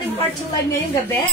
ating part 2 live ngayong gabi.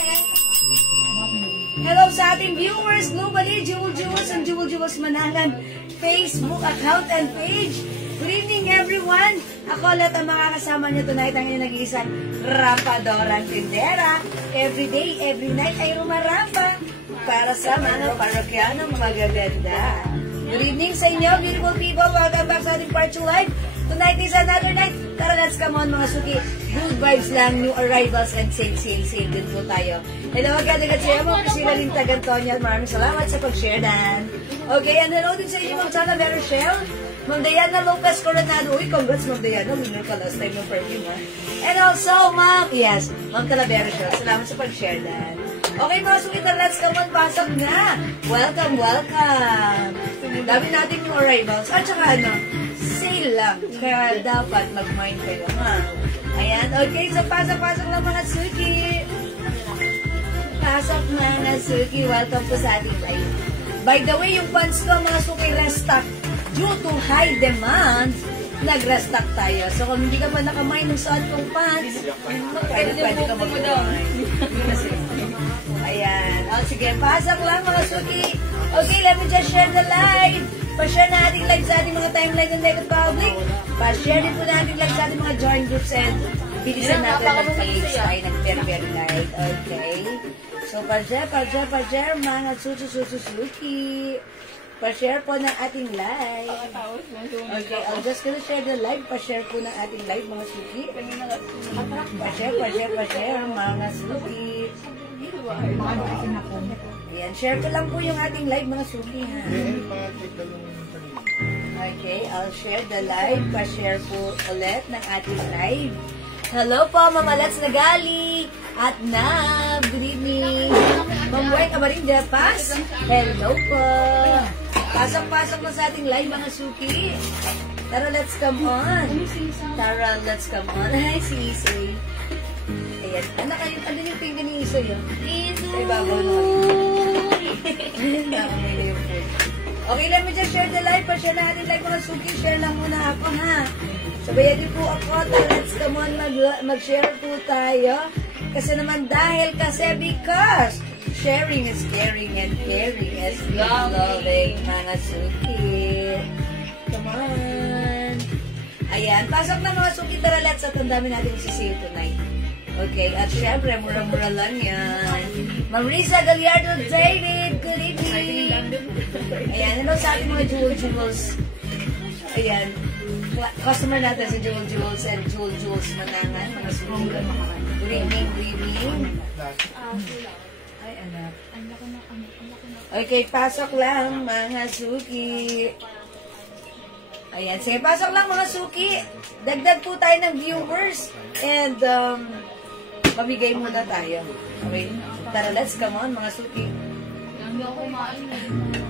Hello sa ating viewers globally, Jewel Jewels and Jewel Jewels Manangan Facebook account and page. Good evening everyone! Ako lahat ang makakasama niyo tonight ang inyong nag-iisang Rampadorang Tindera. Every day, every night ay rumaramba para sa mga parokyanong magaganda. Good evening sa inyo, beautiful people. Welcome back sa ating part 2 live. Tonight is another night. Tara, let's come on mga suki. Good vibes lang, new arrivals and sale din po tayo. Hello again, sa'yo mo, Priscilla Lintag Antonia. Maraming salamat sa pag-share dan. Okay, and hello din sa inyo mga Chana Merochelle. Ma'am Diana Lopez Coronado. Uy, congrats Ma'am Diana. Winner ka last time ng perfume, ha? And also, Ma'am, yes, Ma'am Talavera Show. Salamat sa pag-share dan. Okay, mga sukita, let's come on. Pasok na. Welcome, welcome. Dami natin yung arrivals. At saka ano, sale lang. Kaya dapat mag-mind kayo, ha? Ayan, okay. So, pasok-pasok lang mga suki. Pasok mga suki. Welcome po sa ating live. By the way, yung pants ko, mga suki, restock. Due to high demand, nag-restock tayo. So, kung hindi ka pa nakamind ng suot kong pants, pwede ka mag-mind. Ayan. O, sige, pasok lang mga suki. Okay, let me just share the live. Pa-share na ating live sa ating mga timeline ng Decade Public. Pa-share din po na ating live sa ating mga join groups and bilisan natin ng page tayo ng very live. Okay. So, pa-share, mga suki. Pa-share po ng ating live. Okay, I'm just gonna share the live. Pa-share po ng ating live, mga suki. Pa-share, mga suki. Ayan, share ko lang po yung ating live, mga suki, ha? Okay, I'll share the live. Pa-share po ulit ng ating live. Hello po, Mama Lats Nagali at Nab. Good evening. Mamuhay ka ba rin, Japas? Hello po. Pasok-pasok na sa ating live, mga suki. Tara, let's come on. Hi, Sisi. Ayan. Ano yung pinga ni Isoy, yun? Isoy. Ay, babaw naman. Okay, let me just share the live. Pa-share na ating live, mga suki. Share lang muna ako, ha? Sabayan din po ako. Tara, let's come on. Mag-share po tayo. Kasi because sharing is caring and caring is loving, mga suki. Come on. Ayan. Pasok na mga suki. Tara, let's at ang dami natin sisiyo tonight. Okay. At syempre, mura-mura lang yan. Marisa Gallardo David. Good evening. Ayan. Hello sa ating mga Jewels. Ayan. Customer natin si Jewels and Jewels Manangan. Mga suki. Good evening. Ay, anak. Okay, pasok lang, mga suki. Ayan, sige, pasok lang, mga suki. Dagdag po tayo ng viewers. And, mamigay muna tayo. Okay, tara, let's come on, mga suki.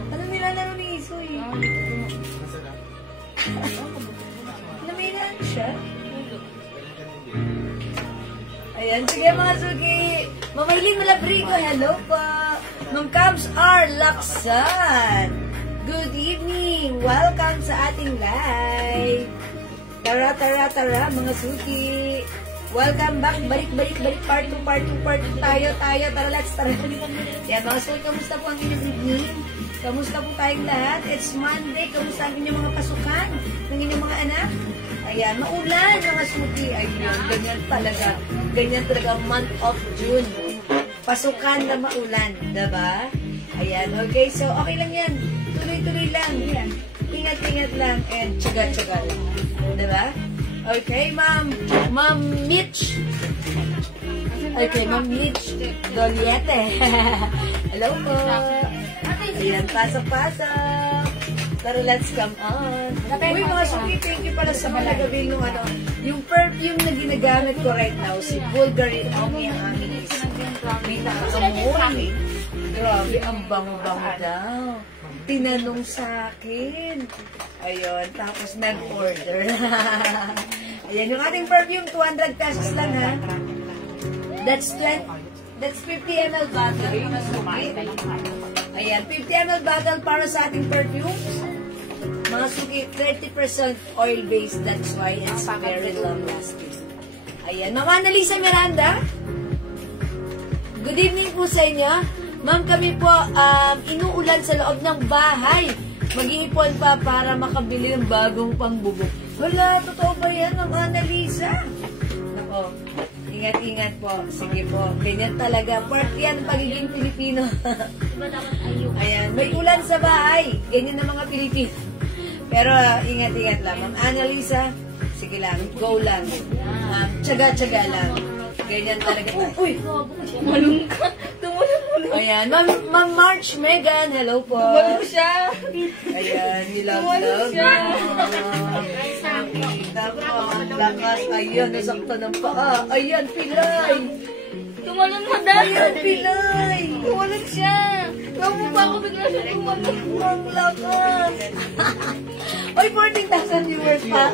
Ano nilalaro ni Isoy? Namilaan siya? Ayan, sige mga suki. Mamaylin Malabrigo, hello po. Ma'am Cams R. Laksan. Good evening. Welcome sa ating live. Tara, mga suki. Welcome back. Balik, part 2 tayo. Tara, let's tara. Ayan, mga suki, kamusta po ang inyong evening? Kamusta po tayong lahat? It's Monday. Kamusta ang inyong mga pasukan? Ng inyong mga anak? Ayan, maulan, mga suki. Ayun, ganyan talaga ang month of June. Pasukan na maulan, diba? Ayan, okay. So, okay lang yan. Tuloy-tuloy lang. Yan. Ingat-ingat lang and tsaga-tsaga lang. Diba? Okay, Ma'am Mitch. Okay, Ma'am Mitch Doliete. Hello po. Ayan, pasok-pasok. Pero let's come on. Uy, mga suki, thank you pala sa mga gawin yung yung perfume na ginagamit ko right now, si Bulgari Omi ang aming is. May nakakamoy. Grabe, ang bango-bango daw. Tinanong sa akin. Ayun, tapos nag-order. Ayan, yung ating perfume, 200 pesos lang, ha? That's 50 ml bottle. Ayan, 50 ml bottle para sa ating perfume. Mga suki, 30% oil-based. That's why it's very long-lasting. Ayan, Mama Annalisa Miranda. Good evening po sa inyo. Ma'am, kami po inuulan sa loob ng bahay. Mag-iipon pa para makabili ng bagong pangbubog. Wala, totoo ba yan, Ma'am Annalisa? Ako, ingat-ingat po. Sige po, ganyan talaga. Part yan, pagiging Pilipino. Ayan, may ulan sa bahay. Ganyan na mga Pilipino. Pero ingat-ingat lang. Ma'am Annalisa, sige lang, go lang. Tsaga-tsaga lang. Ganyan talaga. Uy! Tumalong ka. Tumalong. Ayan. Ma'am March Megan, hello po. Tumalong siya. Ayan, we love. Lakas. Ayan, nasakta ng paa. Ayan, Pilay. Tumalong ka dahil. Ayan, Pilay. Tumalong siya. Namumpa ako bigla siya tumalong. Ang lakas. Oy, 14,000 viewers pa.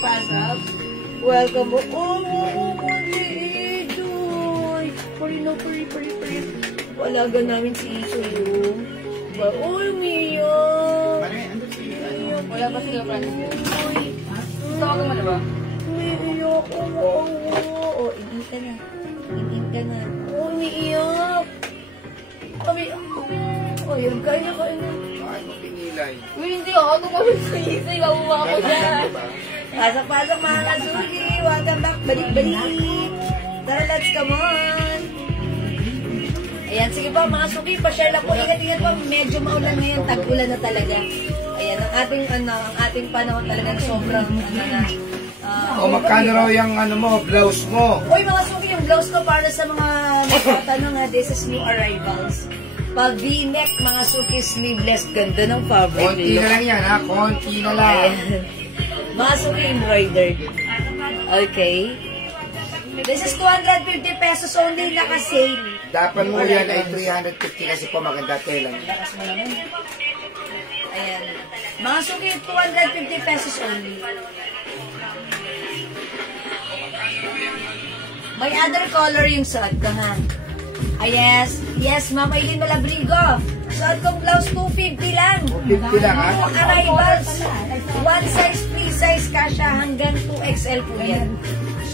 Pasok. Welcome po. Maliit. Pari. Walaga namin si Iso yung. Uy, Mia. Wala pa sila, Francis. Tawagan mo na ba? Umiiyak ako. O, ingin ka na. Umiiyak. Ayan, kaya. Uy, hindi ako. Tumalong sa isa. Mamumpa ako dyan. Pasok mga kasugi. Welcome back. Balik. Tara, let's come on. Ayan, sige po mga suki. Pa-share lang po. Ingat-ingat po. Medyo maulan ngayon. Tag-ulan na talaga. Ayan, ang ating panahon talagang sobrang magkano raw yung blouse mo? Uy, mga suki, yung blouse ko para sa mga nagtatanong this is new arrivals. Pag V-neck, mga suki, sleeveless. Ganda ng fabric. Konti na lang yan, ha? Konti na lang. Ayan. Mga suki, embroidered. Okay. This is 250 pesos only, naka-sale. Dapat mo yan ay 350 kasi po maganda tela. Lakas mo naman. Ayan. Mga suki, 250 pesos only. May other color yung suot ko, ha? Yes, Ma'am Aileen Malabrigo. Suot kong blouse, 250 lang. 250 lang, ha? Mga arrivals. One size, free size, kasha hanggang 2XL po yan.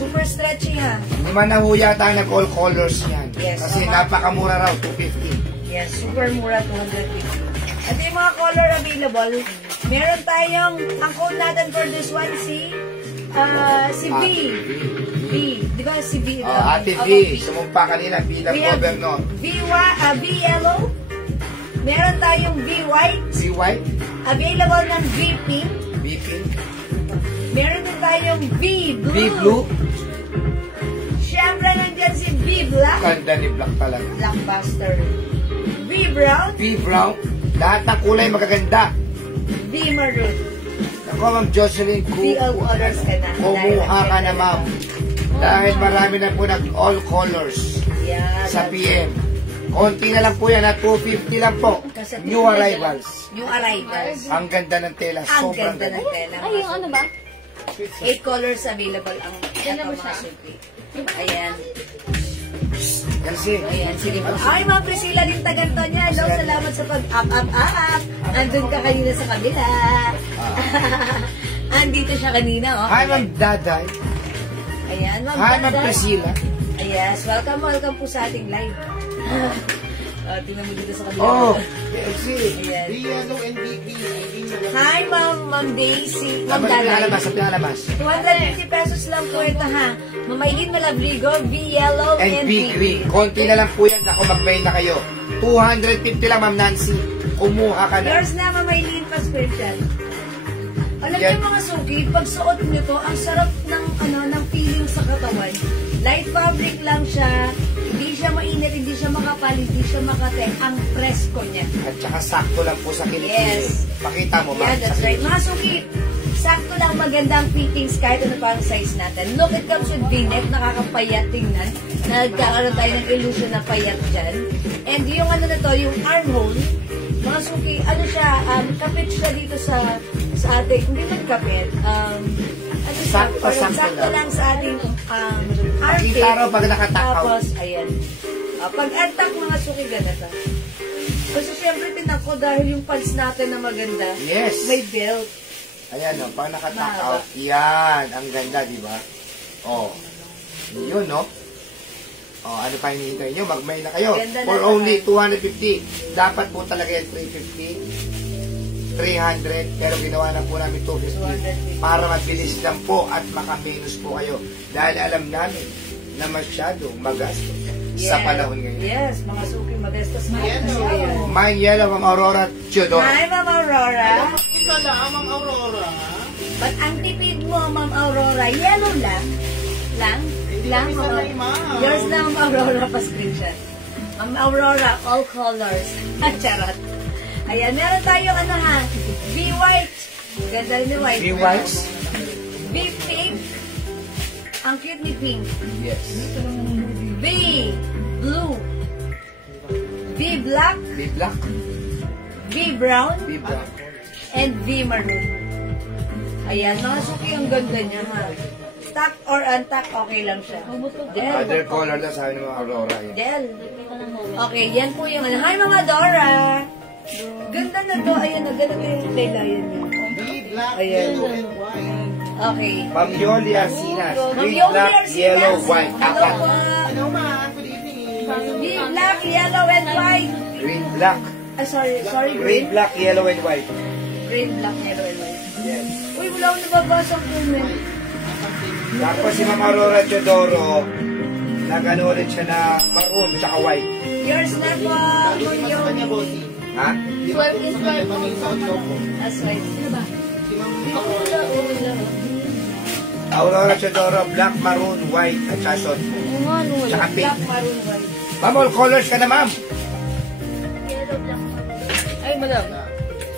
Super stretchy, ha? Hindi man na ho yata nag-all colors yan. Yes. Kasi napakamura raw, 250. Yes, super mura, 250. At yung mga color available, meron tayong, ang code natin for this one, si B. Di ba si B? Ate V, sumumpa kanina bilang governor. B yellow. Meron tayong B white. B white? Available ng B pink. B pink? Meron din tayong B blue. B blue? Siyempre nandyan si B black. Ganda ni Black talaga. Blockbuster. B brown. B brown? Lahat ng kulay magaganda. B maroon. Ako, Ma'am Jocelyn, B all colors ka na. kumuha ka na, Ma'am. Dahil marami na po nag-all colors Yeah, sa PM. Konti na lang po yan, 250 lang po. New arrivals. New arrivals. Ang ganda ng tela, Ang sobrang ganda ng ganda. tela. Ay, yung ano ba? 8 colors available ang Masuki. Ayan. Kasi, Ayan, sige po. Ay, Ma'am Priscilla din taganto niya. Hello, salamat sa pag-up. Andun ka kanina sa kabila. Andito siya kanina, oh. hi, Ma'am Daday. Ayan, Ma'am Hi, Ma'am Daday. Priscilla. Yes, welcome po sa ating live. Tingnan mo dito sa kabila. Oh, kasi, Ayan. yellow and BB. Hi, Ma'am Daisy. Ma'am Dapat Daday. pinalabas, sa pinalabas. 250 pesos lang po ito, ha. Mamaylin Malabrigo, V yellow And B green. Konti na lang po yan. Ako, mag-pay na kayo. 250 lang, Ma'am Nancy. Kumuha ka na. Yours na, Mamaylin pa special. Alam Yan. niyo mga suki, pag suot niyo to, ang sarap ng ng feeling sa katawan. Light fabric lang siya, hindi siya mainit, hindi siya makapal, hindi siya makate, ang presko niya. At saka sakto lang po sa kilikili. Yes. Pakita mo, Ma'am. Yeah, that's sa right. kilikili. Mga suki, sakto lang magandang fittings kahit ano pa ang size natin. Look, it comes with V-neck, nakakapayat tingnan. Nagkakaroon tayo ng illusion na payat dyan. And yung ano na to, yung armhole, mga suki, ano siya, kapit siya dito sa ating, hindi man kapit, ano siya, Sakto, parang sakto sakto lang. lang sa ating armpit. Makita raw pag nakatakaw. Tapos, ayan. Pag antak mga suki, ganito. Kasi syempre tinako dahil yung pants natin na maganda, Yes. may belt. Ayan, no, pag nakatakaw. Yan, ang ganda, di ba? Oh. Yun, no? O, ano pa hinihintay nyo? Mag-mail na kayo. Ganda For na only naman. 250. Dapat po talaga yan 350. 300. Pero ginawa na po namin 250. 250. Para mabilis lang po at makaminus po kayo. Dahil alam namin na masyadong magastos sa panahon ngayon. Yes, mga suki, magastos na ngayon. Mine Yellow, Ma'am Aurora Teodoro. Hi, Ma'am Aurora. Ito lang, Ma'am Aurora. But ang tipid mo, Ma'am Aurora, yellow lang. Lang? Lang, kami Ma'am. sanay, Ma'am. Yours na, Ma'am Aurora, pa-screenshot. Ma'am Aurora, all colors. Charot. Ayan, meron tayong ano ha, B-white. Ganda rin ni white. B-white. B-pink. Ang cute ni pink. Yes. B, blue. B, black. B black. B, brown. B black. And V, maroon. Ayan, mga suki, ang ganda niya ha. Tack or untack, okay lang siya. Other Del. color na sabi ng mga Aurora. Yan. Del. Okay, yan po yung ano. Hi, mga Dora! Ganda na to. Ayan, naganda yung laylayan niya. Black, Ayan. yellow, and white. Okay. Ma'am Yoli Arcinas. Ma'am Green, Yoli black, Arcinas. yellow, white. Hello Apat. po. Hello, ma'am. Good evening. B, black, yellow, and white. Green, black. Ah, sorry, Green, green. black, yellow, and white. Green, black, yellow, and white. Yes. Uy, wala akong nababasa ang comment. Tapos si Ma'am Aurora Teodoro, nag-ano ulit siya na maroon tsaka white. Yours na po, Hindi Kuya. pa kanya, bossy. Ha? Hindi pa kanya, bossy. As white. Sino ba? Si Ma'am Aurora Teodoro, black, maroon, white, at saka short. Tsaka pink. Black, maroon, white. Ma'am, all colors ka na, ma'am. Ay, madam.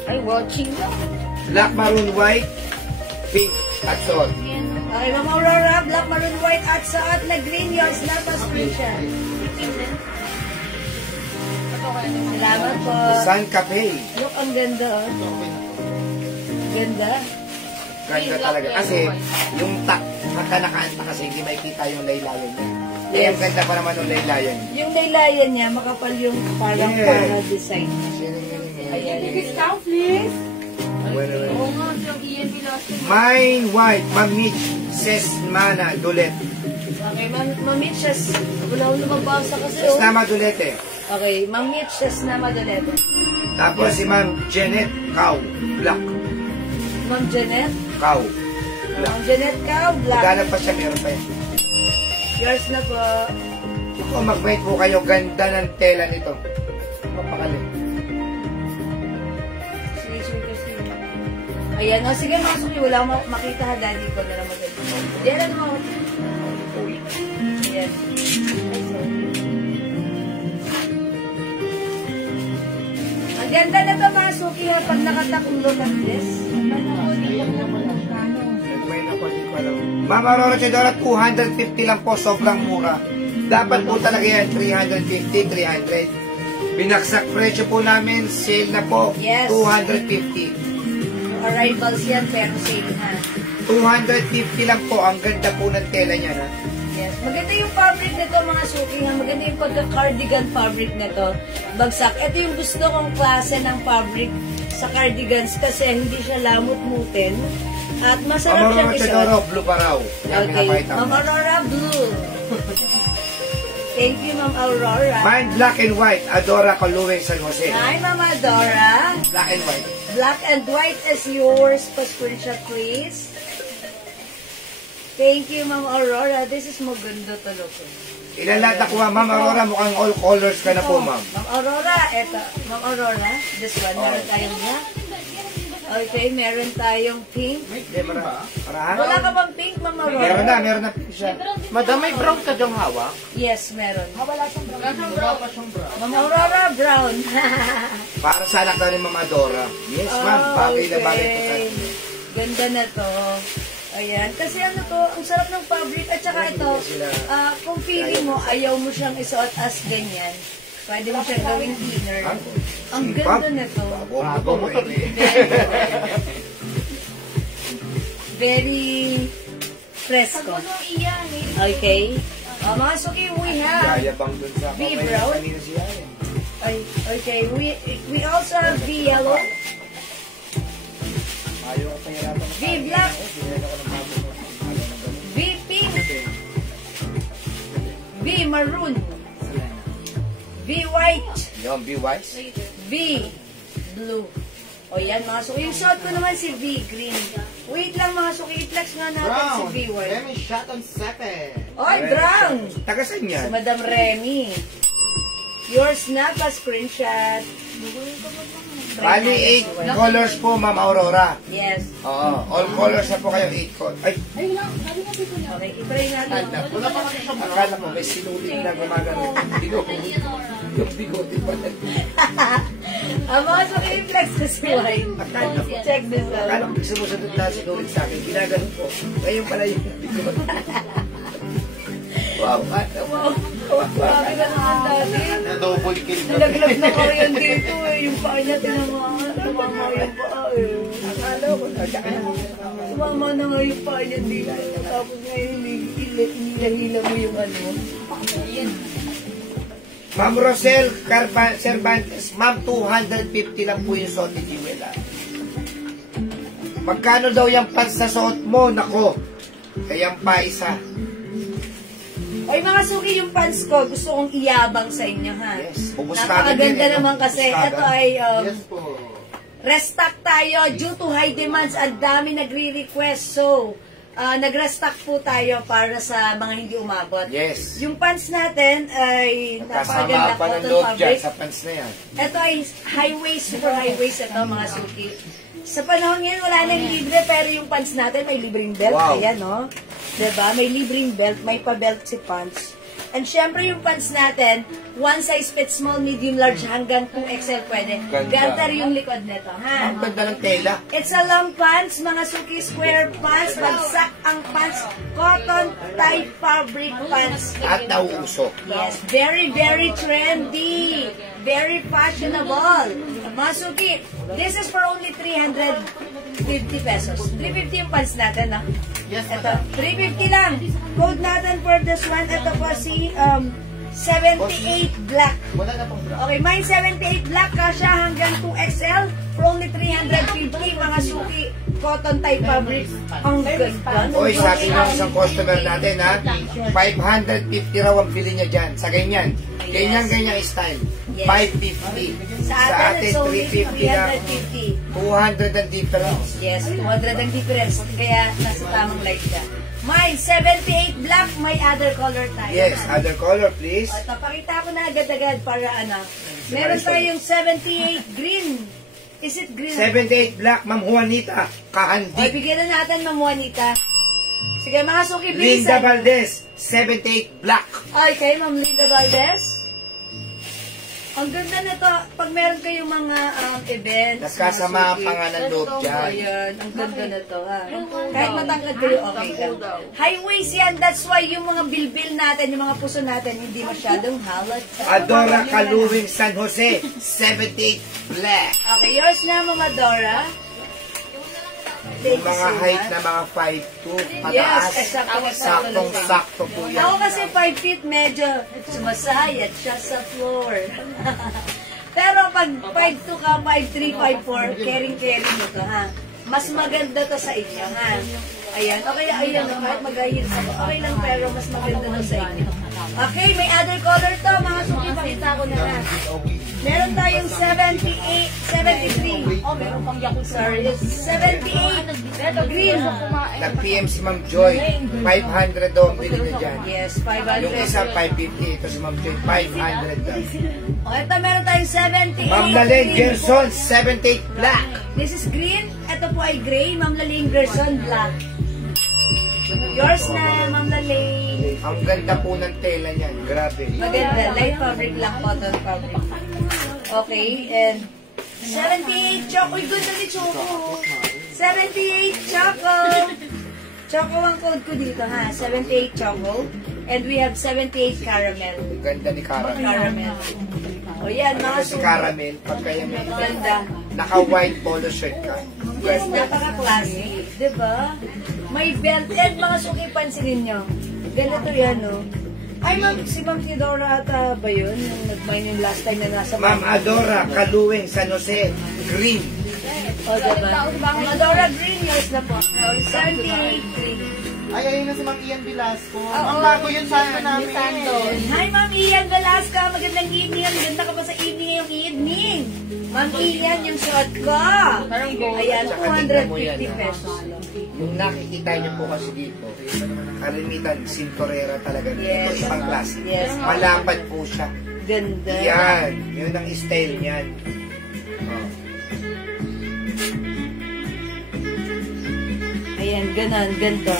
Ay, watching lang. Black, maroon, white, pink, at short. Okay, Ma'am Aurora, black, maroon, white, at saat na green, yours na pa screenshot. Salamat po. Sun Cafe. Look, ang ganda, oh. Ganda. Ganda talaga. Kasi, yung nakanta kasi hindi makikita yung laylayan niya. Kaya ang ganda pa naman yung laylayan. Yung laylayan niya, makapal yung parang Yeah. para design. Ayan. Discount, please. Oo nga, yung Ian Velasquez. Mine white, Ma'am Mitch, Sesmana Dulet. Okay, Ma'am Mitches. Wala akong lumabasa kasi, oh. Sesnama Dulete. Okay, Ma'am Mitches na madalete. Tapos si Ma'am Janet Cow, black. Ma'am Janet. Cow. Ma'am Janet Cow, black. Maghanap pa siya, meron pa yan. Yours na po. Kung mag-wait po kayo, ganda ng tela nito. Mapakali. Ayan, o sige mga suki, wala akong makita ha, daddy ko na lang maganda. Diyan na naman. Ayan. Ay, sorry. Ang ganda na ito mga suki ha, pag nakatakulo ka this. Ma'am Aurora Teodoro, 250 lang po, sobrang mura. Dapat po talaga yan, 350, 300. Binaksak presyo po namin, sale na po, Yes. 250. Arrivals yan, pero sale ha. 250 lang po, ang ganda po ng tela niya, ha? Yes. Maganda yung fabric nito mga suki ha. Maganda yung pagka-cardigan fabric nito. Bagsak. Ito yung gusto kong klase ng fabric sa cardigans kasi hindi siya lamot-mutin. At masarap Ma'am siyang Aurora isuot. Teodoro, blue pa raw. Yan, Okay. pinapakita Ma'am mo. Aurora Blue. Thank you, Ma'am Aurora. Mine black and white, Adora Coluwe, San Jose. Hi, Mama Dora. Black and white. Black and white is yours. Pa-screenshot, please. Thank you, Ma'am Aurora. This is maganda talaga. Ilalata ko Ma'am Aurora, mukhang all colors ka na po, ma'am. Ma'am Aurora, eto. Ma'am Aurora, this one. Meron tayong black. Okay, meron tayong pink. Hindi, para Wala ka bang pink, Ma'am Aurora? Meron na siya. Madam, may brown ka diyang hawak? Yes, meron. Wala pa siyang brown. Ma'am Aurora, brown. Para sa anak na ni Ma'am Adora. Yes, ma'am. Bagay na bagay po sa Ganda na to. Ayan. Kasi ano to, ang sarap ng fabric. At saka ito, kung feeling mo, ayaw mo siyang isuot as ganyan, pwede mo siyang gawing inner. Ang ganda na to. Bago mo Very fresco. Okay. Mga suki, we have Yayabang dun sa Be kamay brown. kanina siya. okay, we also have the yellow, Ayaw ka pahirapan. the black, Binigyan ako ng bago mo. the pink, V maroon. V white. Yung B-White. V blue. O yan mga suki. Yung shot ko naman si V green. Wait lang mga suki. I-flex nga natin si V white. Remy shot on 7. Oy, brown! Taga saan Si yan? Madam Remy. Yours na pa screenshot. Bali, 8 colors po, Ma'am Aurora. Yes. Oo, all colors na po kayo, 8 colors. Ay, Okay, i-try natin. akala mo, may sinulit na gumagano. Yung bigote pa lang. Ang mga suki i-flex ko si white. Check this Akala out. ko sumusunod na sinulit sa akin. Ginagano po. Ngayon pala yung bigote. Wow, Wow. Grabe ka naman dati. Na-double kill na. Nalaglag na ko yun dito eh. Yung paa niya, tumama yung paa eh. akala ko, Tumama na nga yung paa niya dito. Tapos ngayon, inilahila mo yung ano. Ma'am Rosel Cervantes, ma'am, 250 lang po yung suot ni Jewel. Magkano daw yung pants sa suot mo? Nako, kayang pa isa. Ay mga suki, yung pants ko, gusto kong iyabang sa inyo ha. Yes, bubuskagan Napakaganda din, eh, no? naman kasi. Bubuskagan. Ito ay Yes po. restock tayo due to high demands. Ang dami nagre-request. So, nag-restock po tayo para sa mga hindi umabot. Yes. Yung pants natin ay Kasama napakaganda pa ng cotton loob dyan fabric. sa pants na yan. Ito ay high waist, super high waist ito mga suki. Sa panahon ngayon, wala nang libre, pero yung pants natin may libreng belt. Wow. Ayan, no? Diba? May libreng belt, may pa-belt si pants. And syempre yung pants natin, one size fits small, medium, large, hanggang 2XL pwede. Ganda. Gantar yung likod nito, ha? Ang ganda ng tela. It's a long pants, mga suki square pants, bagsak ang pants, cotton type fabric pants. At nauusok. Yes, very, very trendy. Very fashionable. Mga suki, this is for only 350 pesos. 350 yung pants natin, ha? Yes, Ito, 350 lang. Code natin for this one, ito po si 78 black. Wala na pong bra. Okay, mine 78 black, kasha hanggang 2XL for only 350, mga suki, cotton type fabric. Ang ganda. Oy, sabi ng isang customer natin, ha? 550 raw ang bili niya dyan. Sa ganyan. Ganyan-ganyang style. Yes. 550. Sa atin, it's only 350 lang. 350. 200 ang difference. Yes, 200 ang difference. Kaya nasa tamang light siya. Mine, 78 black, may other color tayo. Yes, other color, please. O, ito, pakita ko na agad-agad para ano. Meron tayong 78 green. Is it green? 78 black, Ma'am Juanita. O, Kahandi. bigyan na natin, Ma'am Juanita. Sige, mga suki, please. Linda Valdez, 78 black. Okay, Ma'am Linda Valdez. Ang ganda nito, pag meron kayong mga events, Nagkasama mga suki. pa nga ng loob dyan. Ayan, ang ganda nito ha. Kahit matangkad kayo, okay lang. High waist yan, that's why yung mga bilbil natin, yung mga puso natin, hindi masyadong halat. Adora Kaluwing San Jose, 78 black. Okay, yours na, Mama Dora. Thank you Mga so height much. na mga 5'2", pataas. Yes, exactly. Saktong-sakto po yan. Ako kasi 5 feet, medyo sumasayat siya sa floor. Pero pag 5'2 ka, 5'3, 5'4, caring-caring mo to, ha? Mas maganda to sa inyo, ha? Ayan, okay, ayan, kahit mag-ahits ako, okay lang, pero mas maganda to sa inyo. Okay, may other color to, mga suki, pakita ko na na. Meron tayong 73. Oh, meron pang Yakult. Sorry, it's 78. Green. Nag-PM si Ma'am Joy, 500 daw ang bili niya dyan. Yes, 500. Yung isa 550, ito si Ma'am Joy, 500 daw. Oh, ito meron tayong 78. Ma'am Laleng green. Gerson, 78 black. This is green. Ito po ay gray. Ma'am Laleng Gerson, black. Yours na, Ma'am Laleng. Ang ganda po ng tela niyan, grabe. Maganda. Light fabric lang, cotton fabric. Okay, and 78 Choco. Uy, ganda ni Choco. 78 Choco. Choco ang code ko dito, ha? 78 Choco. And we have 78 Caramel. Ang ganda ni Caramel. Caramel. O yan, mga Ano si Caramel, pag kaya may Ganda. naka-white polo shirt ka. Yes, napaka-classy. Diba? May belt. And mga suki, pansinin nyo. Ganito yan, no? Ay, ma'am, si Ma'am Theodora ata ba yun? Yung nag-mine yung last time na nasa Ma'am Adora, Kaluwing, San Jose, green. O, diba? Ma'am Adora Green, yours na po. 78 green. Ay, ayun na si Ma'am Ian Velasco. Oo. Ang bago yun sa namin. Hi, Ma'am Ian Velasco. Magandang evening. Ang ganda ka pa sa evening ngayong evening. Ma'am Ian, yung suot ko. Parang gold. Ayan, Tsaka tingnan mo yan, 250 pesos. Yung nakikita niyo po kasi dito, kalimitan, sintorera talaga dito. Yes. Ito ibang klase. Yes. Malapad po siya. Ganda. Yan. Yun ang style niyan. Oh. Ayan, ganon, ganito.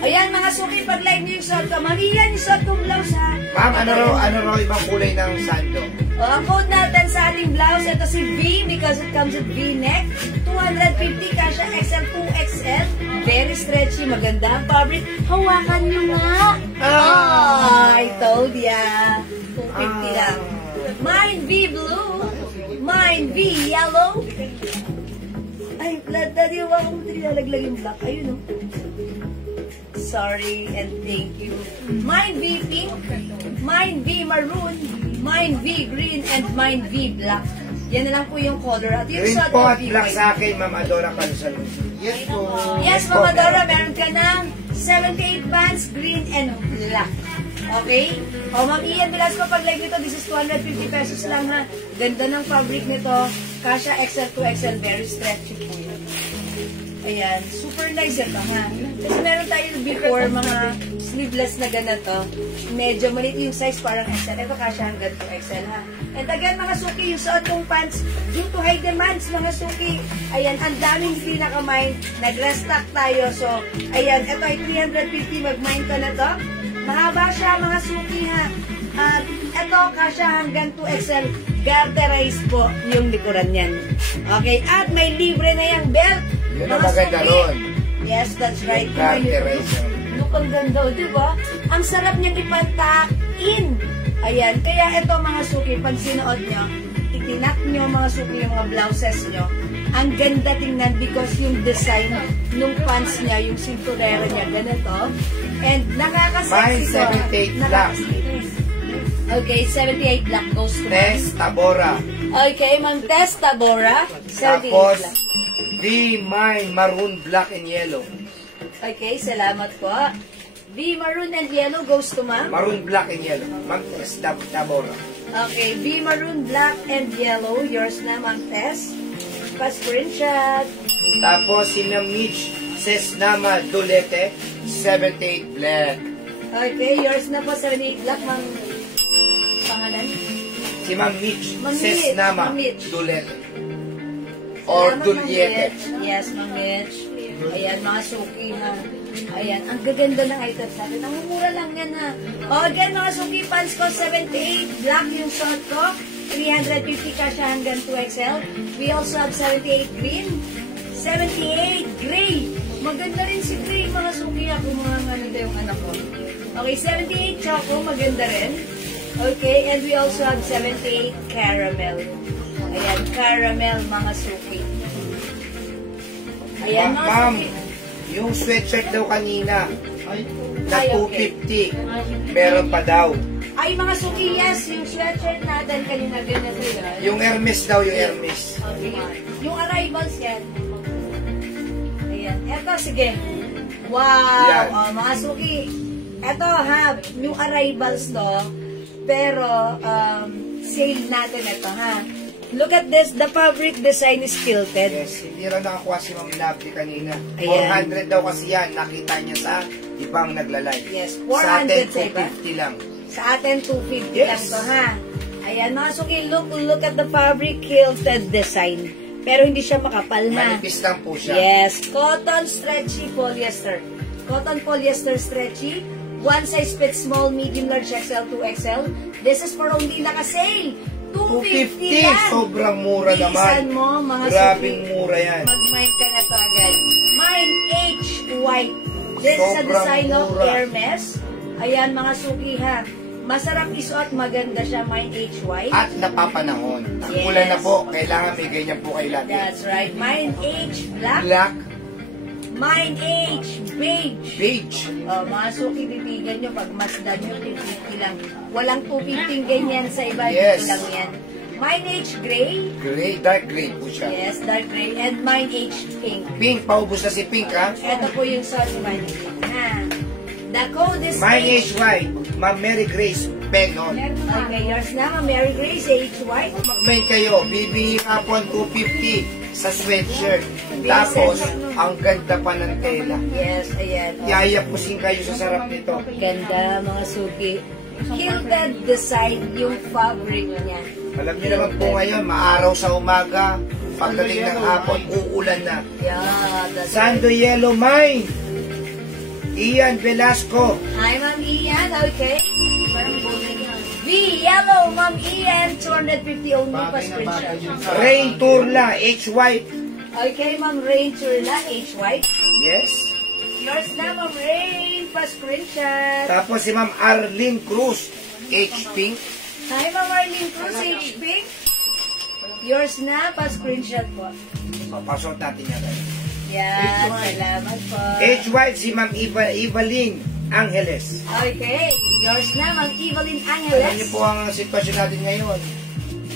Ayan, mga suki, pag live niyo yung suot ko. Ma'am Ian, yung suot kong blouse, ha? Ma'am, ano raw ibang kulay ng sando? O, ang code natin sa ating blouse, ito si V because it comes with V-neck. 250, kasha XL, 2XL. Very stretchy, maganda ang fabric. Hawakan nyo nga. I told ya. 250 lang. Mine V blue. Mine V yellow. Ay, daddy, huwag akong nilalaglag yung black. Ayun, oh. Sorry and thank you. Mine V pink, mine V maroon, mine V green, and mine V black. Yan na lang po yung color. At yung Green suot po ko, at V black white. sa akin, Ma'am Adora Calzano. Yes po. Yes, Mama Dora, meron ka ng 78 pants, green and black. Okay? O, Ma'am Ian Velasco, pag like nito, this is 250 pesos lang ha. Ganda ng fabric nito. Kasha XL to XL, very stretchy po yun. Ayan, super nice ito ha. Kasi meron tayo before mga sleeveless na ganito. Medyo maliit yung size, parang XL. Ito kasha hanggang to XL ha. And again mga suki, yung suot kong pants, due to high demands mga suki. Ayan, ang daming hindi nakamine. Nag-restock tayo. So, ayan, ito ay 350, mag-mine ka na to. Mahaba siya mga suki ha. At ito kasha hanggang 2XL. Garterize po yung likuran yan. Okay, at may libre na yung belt. Yun ang maganda ron. Yes, that's right. Garterize. Look, ang ganda, di ba? Ang sarap niyang ipatak-in. Ayan, kaya ito mga suki, pag sinuot nyo, itinak nyo mga suki yung mga blouses nyo. Ang ganda tingnan because yung design nung pants niya, yung cinturero niya, ganito. And nakakasexy Mine 78 black. Okay, 78 black goes to Tess Tabora. Okay, Ma'am Tess Tabora, 78 Tapos, black. V mine maroon, black and yellow. Okay, salamat po. V maroon and yellow goes to Ma'am. Maroon, black and yellow. Ma'am Tess Tabora. Okay, V maroon, black and yellow. Yours na, Ma'am Tess. Pa-screenshot. Tapos, si Ma'am Mitch Sesnama Dulete, 78 black. Okay, yours na po, 78 black, Ma'am. Pangalan? Si Ma'am Mitch Ma'am Mitch, Sesnama Ma'am Mitch. Dulete. Or Salamat, Ma'am Duliete. Mitch. Yes, Ma'am Mitch. Ayan, mga suki ha. Ayan, ang gaganda ng items natin. Ang mura lang yan ha. O, again, mga suki, pants ko, 78 black yung suot ko. 350 kasha hanggang 2XL. We also have 78 green. 78 gray. Maganda rin si gray, mga suki. Ako mga ano yung anak ko. Okay, 78 choco, maganda rin. Okay, and we also have 78 caramel. Ayan, caramel, mga suki. Ayan, mga Ma'am, suki. yung sweatshirt daw kanina, na Ay, okay. 250, meron pa daw. Ay, mga suki, yes, yung sweatshirt natin kanina ganito yun. Yung Hermes daw, yung Hermes. Okay. Yung arrivals yan. Ayan. Eto, sige. Wow! Yan. Oh, mga suki. Eto, ha, yung arrivals to, pero sale natin ito, ha. Look at this. The fabric design is quilted. Yes, hindi raw nakakuha si Ma'am Lovely kanina. Ayan. 400 daw kasi yan, nakita niya sa ibang nagla-live. Yes, Sa atin, 400 sa iba. 250 lang. Sa atin, 250 Yes. lang to, ha. Ayan, mga suki, look at the fabric quilted design. Pero hindi siya makapal, ha. Manipis lang po siya. Yes, cotton stretchy polyester. Cotton polyester stretchy. One size fits small, medium, large, XL, 2XL. This is for only naka-sale. 250 lang. Sobrang mura Bilisan naman. mo, mga Grabing suki. mura yan. Mag-mine ka na to agad. Mine H white. This is a Sobrang design of mura. Hermes. Ayan, mga suki ha. Masarap isuot, maganda siya, Mine H white. At napapanahon. Ang Yes. ulan na po, kailangan may ganyan po kayo lagi. That's right. Mine H black. Black, Mine H beige. beige. Oh, mga suki, bibigan nyo. Pag masdan nyo, 250 lang. Walang 250 ganyan sa iba. Yes. Dito lang yan. Mine H gray. Gray, dark gray po siya. Yes, dark gray. And mine H pink. Pink, paubos na si Pink, ha? Ito po yung sauce mine. Ha. The code is Mine H white, Ma'am Mary Grace Penon. Okay, yours na, Ma'am Mary Grace, H white. Mag-mail kayo, bibihin po ang 250 sa sweatshirt. Tapos, ang ganda pa ng tela. Yes, ayan. Yayapusin kayo sa sarap nito. Ganda, mga suki. Quilted design yung fabric niya. Alam niyo naman po ngayon, maaraw sa umaga, pagdating ng hapon, uulan na. Yeah, that's Sando Yellow Mine, Ian Velasco, Hi, Ma'am Ian. Okay. V, yellow, Ma'am Ian. 250 only pa screenshot. Rain Turla, H white. Okay, Ma'am Rain Turla, H white. Yes. Yours na, Ma'am Rain, pa screenshot. Tapos si Ma'am Arlene Cruz, H pink. Hi, Ma'am Arlene Cruz, H pink. Yours na, pa screenshot po. Papasok natin yan. Yan, salamat po. H white si Ma'am Evelyn Angeles. Okay, yours na, Ma'am Evelyn Alam niyo Angeles. po ang sitwasyon natin ngayon.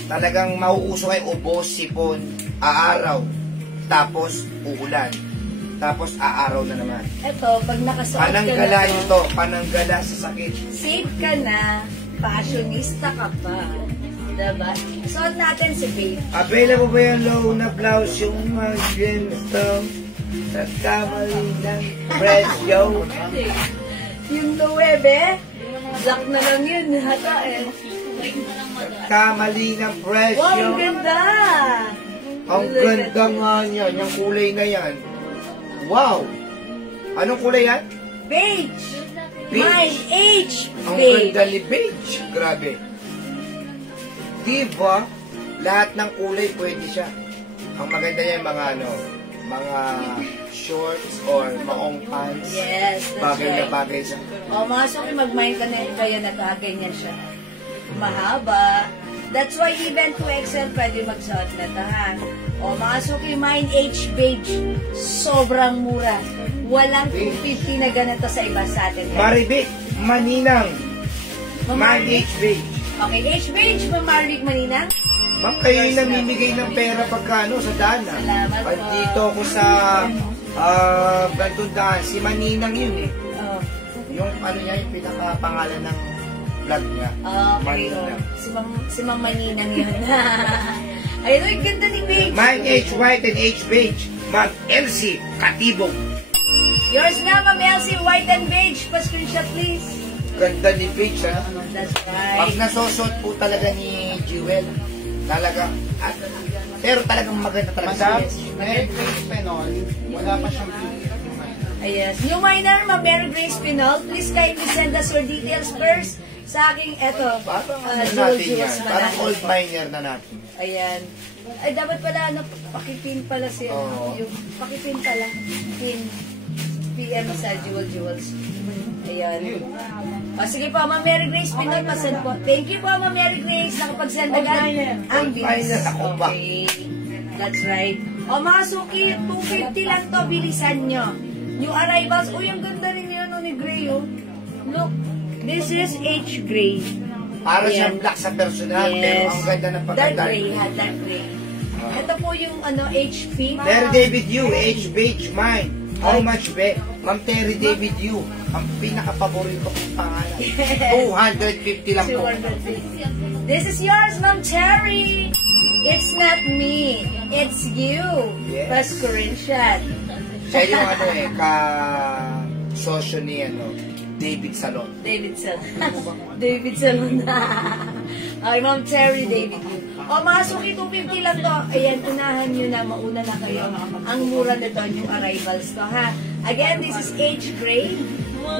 Talagang mauuso kayo, ubos, sipon, aaraw, tapos uulan. Tapos aaraw na naman. Ito, pag nakasuot ka Pananggala na, ito, pananggala sa sakit. safe ka na, fashionista ka pa. Diba? Suot natin si Babe. Available ba yung low na blouse yung mga gemstone sa kamali ng presyo? Yung 9, black na lang yun. Hata eh. Kamali ng presyo. Wow, ang ganda! Ang ganda nga niyan, yung kulay na yan. Wow! Anong kulay yan? Beige! Beige. Mine, H! Ang Beige! ganda ni beige. Grabe. Diba? Lahat ng kulay pwede siya. Ang maganda niya yung mga shorts or maong pants. Yes, that's Bagay na right. bagay sa... O, mga suki, mag-mind ka na kaya nakaganyan siya. Mahaba. That's why even 2XL pwede magsuot na ito, ha? O, mga suki, mine H beige. Sobrang mura. Walang 250 na ganito sa iba sa atin. Maribik, Maninang, Man H beige. Okay, H beige, Mamarvik Manina. Ma'am, kayo yung namimigay ng pera pagkano sa dana. Salamat po. Dito ako sa Gantundaan, si Maninang yun eh. Oh. Yung ano niya, yung pinaka-pangalan ng vlog niya. Okay, Maninang. si Ma'am Maninang yun. Ayun, ang ganda ni Beige. Mine H white and H beige. Ma'am Elsie Katibong. Yours na, Ma'am Elsie, white and beige. Pa-screenshot, please. Ganda ni beige, ha? That's Pag right. nasosot po talaga ni Jewel, talaga, pero talagang maganda talaga Madam, si Mary Grace Penon, wala pa siyang Yes. New minor, Ma'am Mary Grace Pinol, please kindly send us your details first sa aking, eto, Parang Jewel natin yan. Jewels Parang Manalo. old miner na natin. Ayan. Ay, dapat pala, pakipin pala siya. Oo. Yung, pakipin pala. Pin. PM sa Jewels. Ayan. O, sige po, Ma'am Mary Grace Pinol, pasend po. Thank you po, Ma'am Mary Grace. Nakapag-send agad. Ang bilis. Old-miner ako ba? Okay. That's right. O, mga suki, 250 lang to. Bilisan nyo. Yung arrivals, uy, ang ganda rin yun, ni Gray, oh. Look, this is H Gray. Para Ayan. siyang black sa personal, pero ang ganda ng Dark pagkanda. gray, ha, dark gray. Ito po yung HP. Terry David Yu, H beige mine. How much be? Ma'am Terry David Yu, ang pinaka-paborito kong pangalan. 250 lang po. 250. This is yours, Ma'am Terry. It's not me. It's you. Yes. Plus screenshot. Siya yung ka-sosyo ni David Salon. David Salon. David Salon. Ay, Ma'am Terry David. O, mga suki, 250 lang to. Ayan, unahan nyo na, mauna na kayo. Ang mura nito, yung arrivals to, ha? Again, this is H Gray.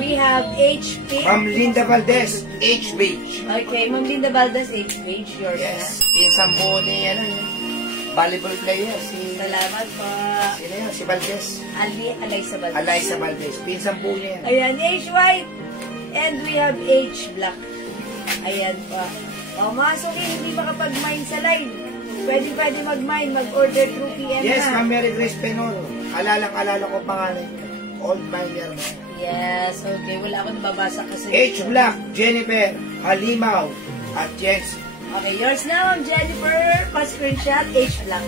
We have H Pink. Ma'am Linda Valdez, H beige. Okay, Ma'am Linda Valdez, H Page, yours Yes, na. pinsang po ni volleyball player, si... Salamat po. Sino yun? Si Valdez. Alaysa Valdez. Eliza Valdez. Pinsang po niya yan. Ayan, H White. And we have H Black. Ayan po. O, mga suki, hindi makapag-mine sa line. Pwede mag-mine, mag-order through PM Yes, na. Ma'am Mary Grace Penoro. Alala ko pangalan. Old miner. Yes, okay. Wala akong nababasa kasi. H Black, Jennifer, Halimaw, at Jens Okay, yours na, Ma'am Jennifer. Pa-screenshot, H lang.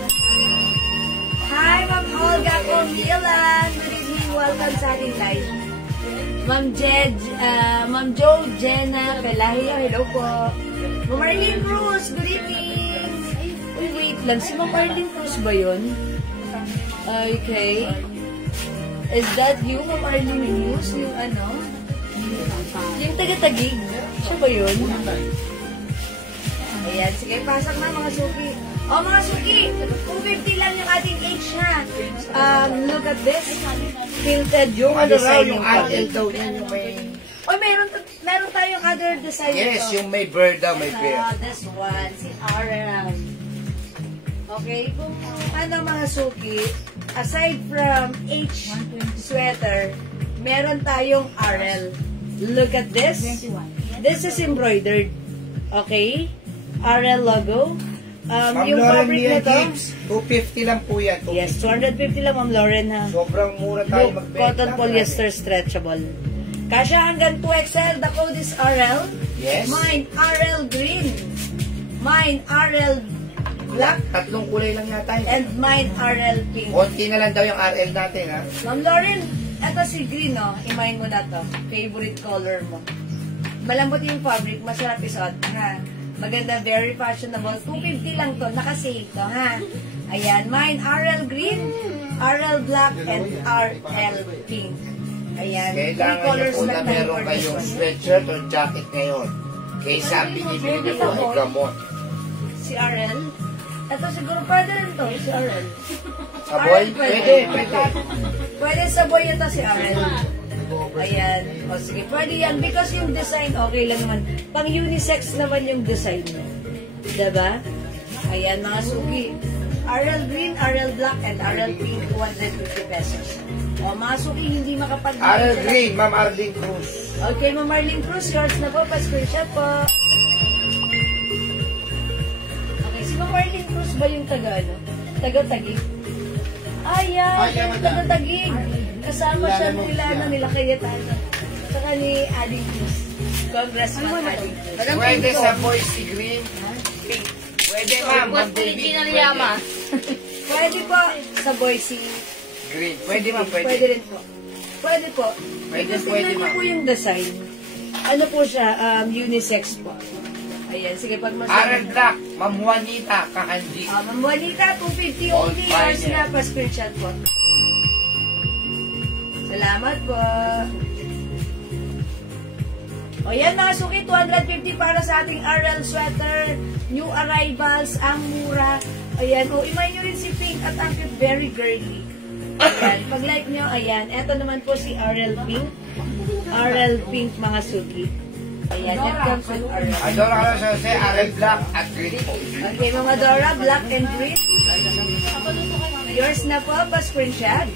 Hi, Ma'am Olga Comilan. Good evening. Welcome sa ating live. Ma'am Jo Jenna Pelahio. Hello po. Ma'am Marlene Cruz. Good evening. Uy, wait lang. Si Ma'am Marlene Cruz ba yun? Okay. Is that you, Ma'am Marlene Cruz? Yung ano? Yung taga-tagig. Siya ba yun? Ayan. Sige, pasok na mga suki. Oh, mga suki, 250 lang yung ating H ha. Look at this. Tilted yung Raw, design yung RL daw yan, yung may... Oh, meron tayong other design Yes, ito. yung may bird daw, may bear. This one, si RL. Okay, kung ano mga suki, aside from H sweater, meron tayong RL. Look at this. This is embroidered. Okay? RL logo. Ma'am Yung Lauren fabric na to, Gibbs, 250 lang po yan. 250. yes, 250 lang, Ma'am Lauren, ha? Sobrang mura tayo Look, magbenta. cotton polyester stretchable. Kasya hanggang 2XL. The code is RL. Yes. Mine, RL green. Mine, RL black. Tatlong kulay lang yata yun. And mine, RL pink. Konti na lang daw yung RL natin, ha? Ma'am Lauren, eto si green, no? I-mine mo na to. Favorite color mo. Malambot yung fabric. Masarap isuot, ha? Maganda, very fashionable. 250 lang to. Naka-sale to, ha? Ayan. Mine, RL green, RL black, and RL pink. Ayan. 3 Kailangan colors nyo po na lang tayo meron for this kayong one. sweatshirt or jacket ngayon. Kaysa ang binibili nyo po ay gamot. Si RL. Ito siguro pwede rin to, si RL. Saboy? RL Pwede. Pwede saboy ito si RL. Ayan. O sige, pwede yan. Because yung design, okay lang naman. Pang unisex naman yung design mo. Diba? Ayan, mga suki. RL green, RL black, and RL pink, 250 pesos. O, mga suki, hindi makapag- RL Green, Ma'am Arlene Cruz. Okay, Ma'am Marlene Cruz, yours na po. Pa-screenshot po. Okay, si Ma'am Marlene Cruz ba yung taga, ano? Taga-tagig? Ayan, yung taga-tagig. Kasama siya nila Cayetano. Saka ni Adding Cruz. Congressman Adding Cruz. Pwede sa boy si Green, pink. Pwede, ma'am. Ma'am David, pwede. Pwede po sa Boise. Green. Pwede, ma'am. Pwede Pwede. rin po. Pwede po. Pwede, Because pwede, tingnan niyo ma'am. po yung design. Ano po siya? Unisex po. Ayan, sige, pag RL masabi. Black, Ma'am Juanita, Kakandi. Ma'am Juanita, 250 only. All fine Yours na, yan. pa-screenshot po. Salamat po. O yan mga suki, 250 para sa ating RL sweater. New arrivals, ang mura. Ayan, o imay nyo rin si Pink at ang cute, very girly. Ayan, pag like nyo, ayan. Eto naman po si RL Pink. RL Pink mga suki. Ayan, it comes with RL. Adora ka lang sa RL Black at Green po. Okay, mga Dora, black and green. Yours na po, pa-screenshot.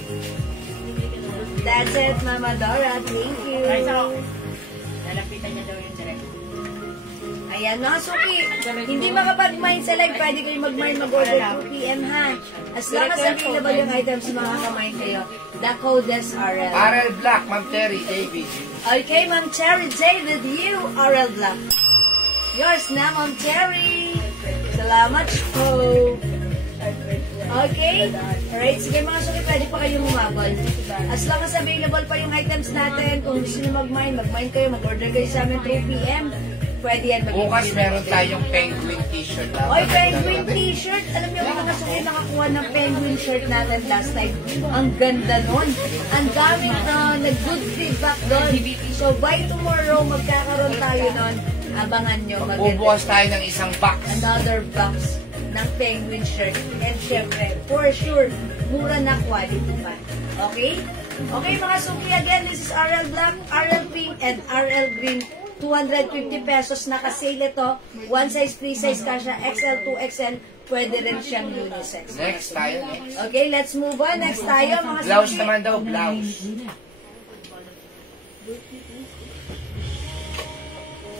That's it, Mama Dora. Thank you. Lalapitan niya daw yung direct. Ayan, mga suki. Hindi makapag-mine sa live, pwede kayo mag-mine mag-order 2 p.m. ha. As long as available yung items, makaka-mine kayo. The code is RL. RL Black, Ma'am Terry David. Okay, Ma'am Cherry David, you, RL Black. Yours na, Ma'am Cherry. Salamat po. Okay? Alright, sige mga suki, pwede pa kayong umabol. As long as available pa yung items natin, kung gusto nyo mag-mine kayo, mag-order kayo sa amin 3 p.m. Pwede yan. Bukas meron tayong penguin t-shirt. Oy, penguin t-shirt. Alam niyo, mga suki nakakuha ng penguin shirt natin last time. Ang ganda nun. Ang daming nag-good feedback doon. So, by tomorrow, magkakaroon tayo nun. Abangan nyo. Bubukas tayo ng isang box. Another box ng penguin shirt. And syempre, for sure, mura na quality pa. Okay? Okay, mga suki, again, this is RL Black, RL Pink, and RL Green. 250 pesos, naka-sale ito. One size, 3 size kasha, XL, 2XL. Pwede rin siyang unisex. Next tayo, next. Okay, let's move on. Next tayo, mga Blouse suki. naman daw, blouse.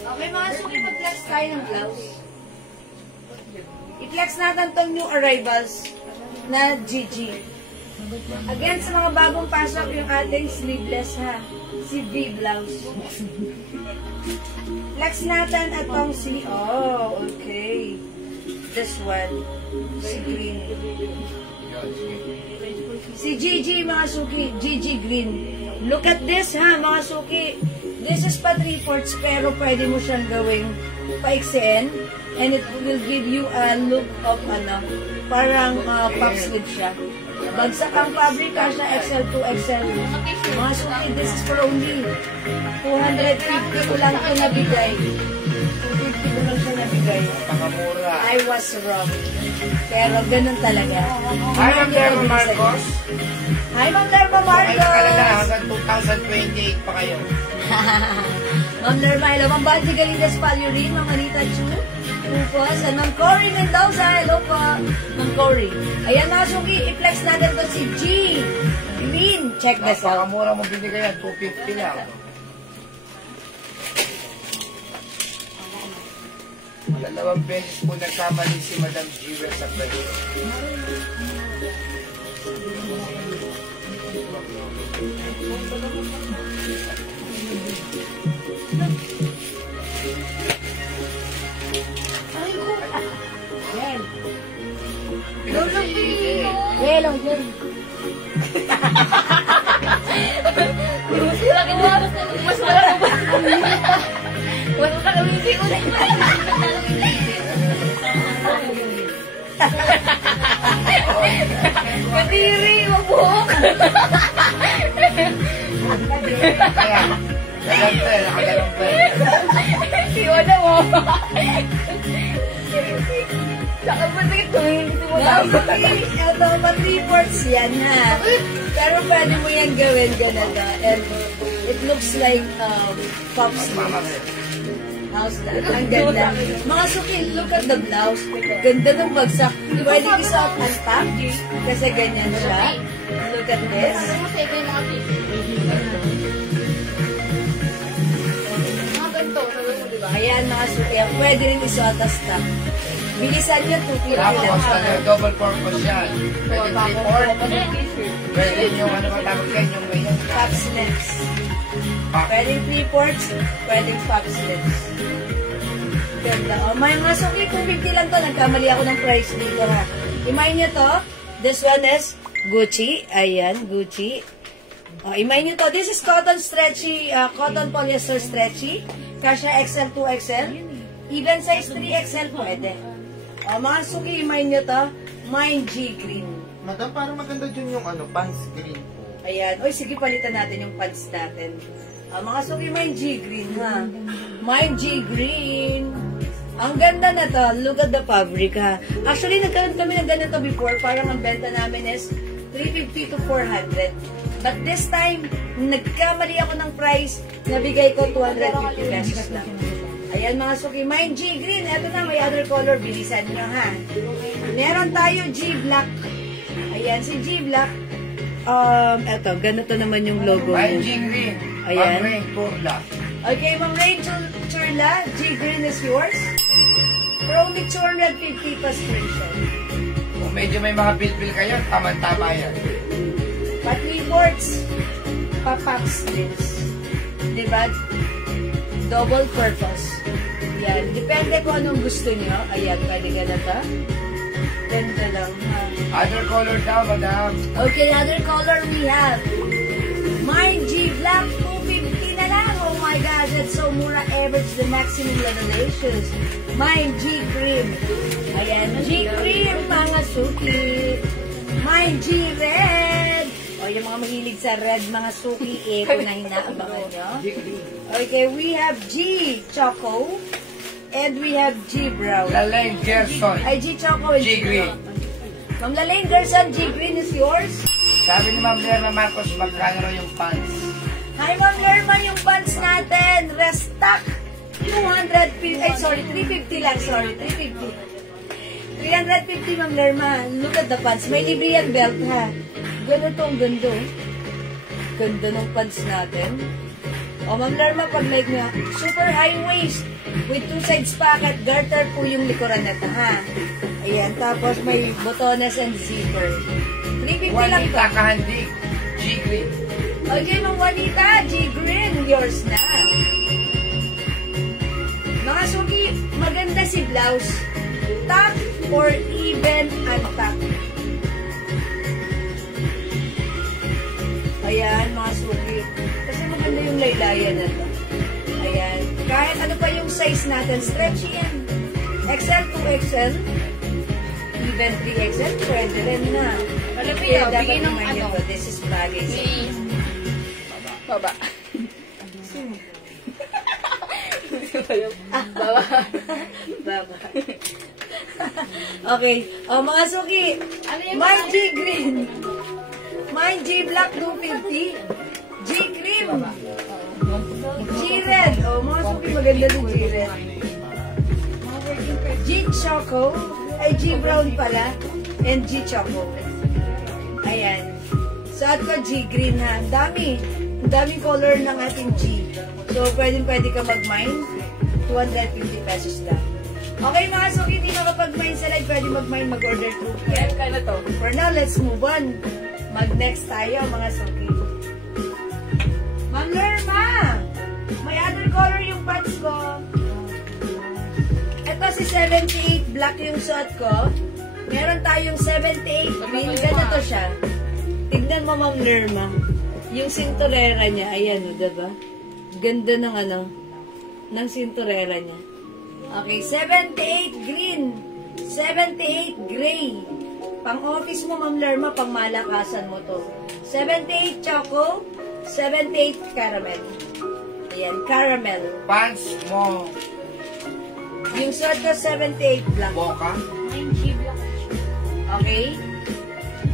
Okay, mga suki, mag-flex tayo ng blouse. I-flex natin tong new arrivals na GG. Again, sa mga bagong pasok, yung ating sleeveless ha. Si V blouse. Flex natin atong si, oh, okay. This one. Si green. Si Gigi, mga suki. Gigi green. Look at this, ha, mga suki. This is pa 3/4, pero pwede mo siyang gawing paiksiin. And it will give you a look of, parang pop sleeve siya. Bagsak ang fabric, siya XL to XL. Mga suki, this is for only 250 ko lang ito nabigay. 250 ko lang siya nabigay. Pakamura. I was wrong. Pero ganun talaga. Hi, Ma'am Derma Marcos. Hi, Ma'am Derma Ay, Marcos. kalala, hanggang 2028 pa kayo. Ma'am Derma, hello. Ma'am Banji Galinas Palio-Rin, Ma'am Anita Chu. Upos. And Ma'am Cory Mendoza, hello po. Ma'am Cory. Ayan mga suki, i-flex natin to si G. Green. Check this out. Pakamura mo binigay yan, 250 lang. Dalawang beses po nagkamali si Madam Jewel sa balik. Yan. Hello, yan. Mas malaki ba? Mas malaki ulit. Kadiri, mabuhok. Kaya, nagante, nakagalong pa. Iwana mo. Saka ba hindi mo lang? Ito, pa 3/4 yan, ha. Pero pwede mo yan gawin ganito. And it looks like pop sleeve. How's that? Ang ganda. Mga suki, look at the blouse. Ganda ng bagsak. Pwede isuot ang top. Kasi ganyan siya. Look at this. Ayan mga suki. Pwede rin isuot ang top. Bilisan nyo, 250 Tapos, lang. double purpose yan. Pwede 3/4. Pwede yung ano matawag yan, yung ganyan. Pop sleeves. Pwedeng 3/4, pwedeng pop sleeves. Ganda. O, may mga suki, 250 lang to. Nagkamali ako ng price dito, ha. Imayin nyo to. This one is Gucci. Ayan, Gucci. O, imayin nyo to. This is cotton stretchy, cotton polyester stretchy. Kasha XL to XL. Even size 3XL pwede. O, mga suki, imayin nyo to. Mine G green. Madam, parang maganda dyan yung pants green po. Ayan. Oy, sige, palitan natin yung pants natin. Mga suki, mine G green, ha? Mine G green. Ang ganda na to. Look at the fabric, ha? Actually, nagkaroon kami ng ganito before. Parang ang benta namin is 350 to 400. But this time, nagkamali ako ng price. Nabigay ko 250 pesos lang. Ayan, mga suki. Mine G green. Ito na, may other color. Bilisan nyo, ha? Meron tayo G black. Ayan, si G black. Eto, ganito naman yung logo Ay, niya. G green. Ayan. Ang rain, turla. Okay, Ma'am Rachel Churla, G green is yours. For only 250 plus free shipping. Kung medyo may mga bill-bill kayo, tama-tama yan. Pa 3/4, pa pop sleeves. Diba? Double purpose. Yan. Depende kung anong gusto nyo. Ayan, pwede ganito. Ganda lang, ha? Other color daw, madam. Okay, other color we have. Mine G Black, 250 na lang. Oh my God, that's so mura. Average the maximum revelations. Mine G Cream. Ayan, G Cream, mga suki. Mine G Red. O, yung mga mahilig sa red, mga suki, ito na hinaabangan nyo. Okay, we have G Choco. And we have G Brown. Laleng Gerson. Ay, G Choco and G Green. Ma'am Lalaine Gerson, G Green is yours. Sabi ni Ma'am Lerna Marcos, magkano raw yung pants? Hi, Ma'am Lerma, yung pants natin. Restock. 250, ay sorry, 350 lang, sorry, 350. 350, Ma'am Lerma. Look at the pants. May Librian belt, ha. Ganito ang ganda. Ganda ng pants natin. O, Ma'am Lerma, pag like nyo, super high waist with two sides pocket, garter po yung likuran na ito, ha. Ayan, tapos may botones and zipper. 350 lang to. Juanita Kahandig, G Green. Okay, Ma'am Juanita, G-Green, yours na. Mga suki, maganda si blouse. Top or even untuck. Ayan, mga suki. Kasi maganda yung laylayan na to. Ayan. Kahit ano pa yung size natin, stretchy yan. XL to XL. Even 3XL, pwede rin na. Alam mo Kaya yun, dapat bigay ng naman yun, ano. this is bagay sa Baba. Baba. Baba. Okay. Mga suki. Ano yung My G-Green. My G-Black 250. G-Cream. G-Red. Mga suki, maganda din G-Red. G-Choco. Ay, G-Brown pala. And G-Choco. Ayan. Suot ko G-Green ha. Ang dami. Ang daming color ng ating G. So, pwede ka mag-mine. 250 pesos lang. Okay, mga suki, hindi makapag-mine sa live. Pwede mag-mine, mag-order through. Kaya ka na to. For now, let's move on. Mag-next tayo, mga suki. Ma'am Lerma! May other color yung pants ko. Ito si 78 black yung suot ko. Meron tayong 78 green. Ganito siya. Tignan mo, Ma'am Lerma. Yung sinturera niya, ayan o, diba? Ganda ng ng sinturera niya. Okay, 78 green. 78 gray. Pang-office mo, Ma'am Lerma, pang malakasan mo to. 78 choco, 78 caramel. Ayan, caramel. Pants mo, Yung suot ko, 78 black. Boca, Okay?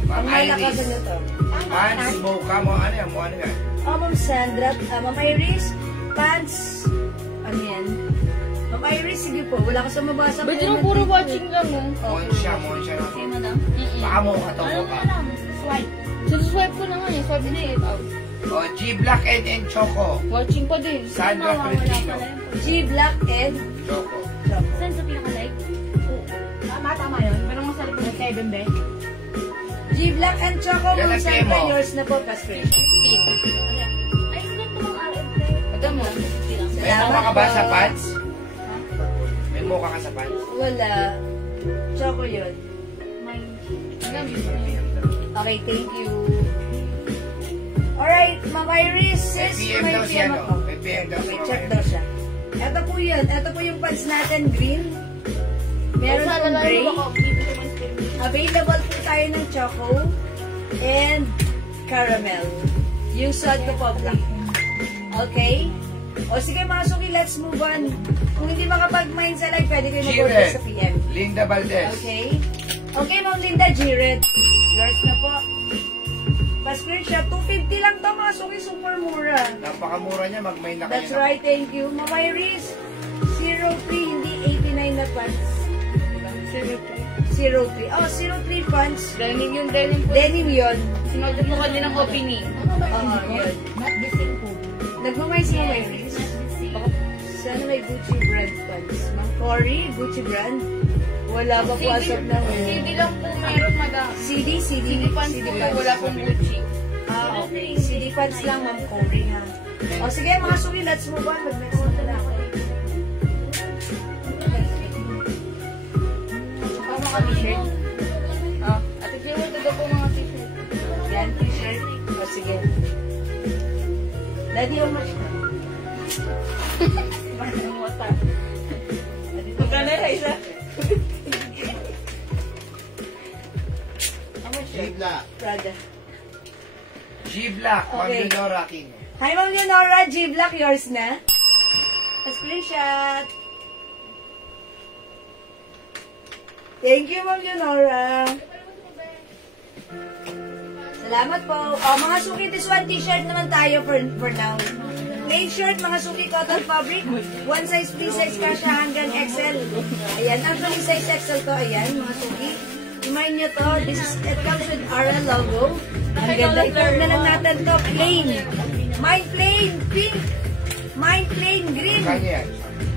Pang Ma'am Iris. malakasan nyo to. Pants, Boca mo, ano yan? Ma'am Sandra, Ma'am Iris, pants, ano yan? Ma'am Iris, sige po, wala ka sa mabasa. Ba't yun puro watching lang mo? Moncha na. madam? Baka mo katawan ka. Swipe. Swipe ko na nga eh. Swipe na eh. O, G-Black and Choco. Watching pa din. Sandra Cretino. G black and Choco. choco. Saan sa pinaka-like? Tama yun. Pero mo sa likod ng Kevin, be? G black and choco, Ma'am Lalagyan Sandra, mo. yours na po, prescription. Ay, hindi ito ang RMP. Madam mo. May mocha ka ba sa pants? May mocha ka sa pants? Wala. Choco yun. Madam. Okay, thank you. Alright, Ma'am Iris, May sis, PM may daw siya, PM no? ako. May PM daw Okay, siya. check daw siya. Ito po yun. Ito po yung pants natin, green. Meron pong gray. Available po tayo ng choco and caramel. Yung suot ko po, black. Okay? O sige mga suki, let's move on. Kung hindi makapag-mind sa live, pwede kayo mag-order G-Red. sa PM. Linda Valdez. Okay? Okay, Ma'am Linda, G-Red. Yours na po. Pa-screenshot, 250 lang to mga suki, super mura. Napakamura niya, mag-main na kayo. That's right, thank you. Ma'am Iris, 03, hindi 89 na pants. 03. Oh, 03 pants. Denim yung denim po. Denim yun. Sinodot mo kanina ng opening. Oo, yun. Not the same po. Nagmamay si Ma'am Iris. Sana may Gucci brand pants. Mang Cory, Gucci brand. Wala ba puwasok na CD lang po meron, madam. CD CD pants po po, wala pong Gucci. Okay. CD pants lang, Ma'am Cory, ha? O, sige, mga suki, let's move on. Mag-next na na ako. Mga t-shirt. At i-forward ko po mga t-shirt. Yan, t-shirt. O, sige. Daddy, how much na? Ang wata. Magkano yung isa? How much na? G-Black. Prada. G-Black, Ma'am Okay. Leonora King. Hi, Ma'am Leonora. G-Black, yours na? A screenshot. Thank you, Ma'am Leonora. Salamat po. O, mga suki, this one t-shirt naman tayo for now. Plain shirt, mga suki, cotton fabric. One size, free size ka siya hanggang XL. Ayan, actually size XL to. Ayan, mga suki. Remind nyo to, it comes with RL logo. Ang ganda. I-curve na lang natin to. Plain. Mine plain pink. Mine plain green. Kanya yan.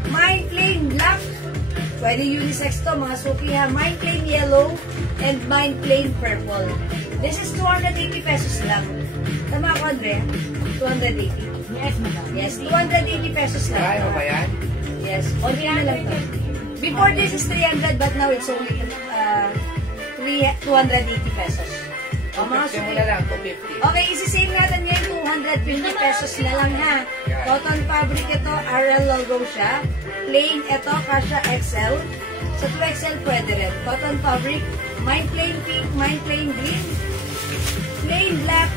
Mine plain black. Pwede unisex to, mga suki ha. Mine plain yellow and mine plain purple. This is 280 pesos lang. Tama ako, Andre? 280. Yes, madam. Yes, 280 pesos lang. Kaya mo ba yan? Yes, only na lang to. Before this is 300, but now it's only 280 pesos. O mga 250 mo suki. na lang, 250. Okay, isi-save natin ngayon 220 pesos na lang ha. Cotton fabric ito, RL logo siya. Plain ito, Kasha XL. Sa 2XL pwede rin. Cotton fabric, mine plain pink, mine plain green, plain black,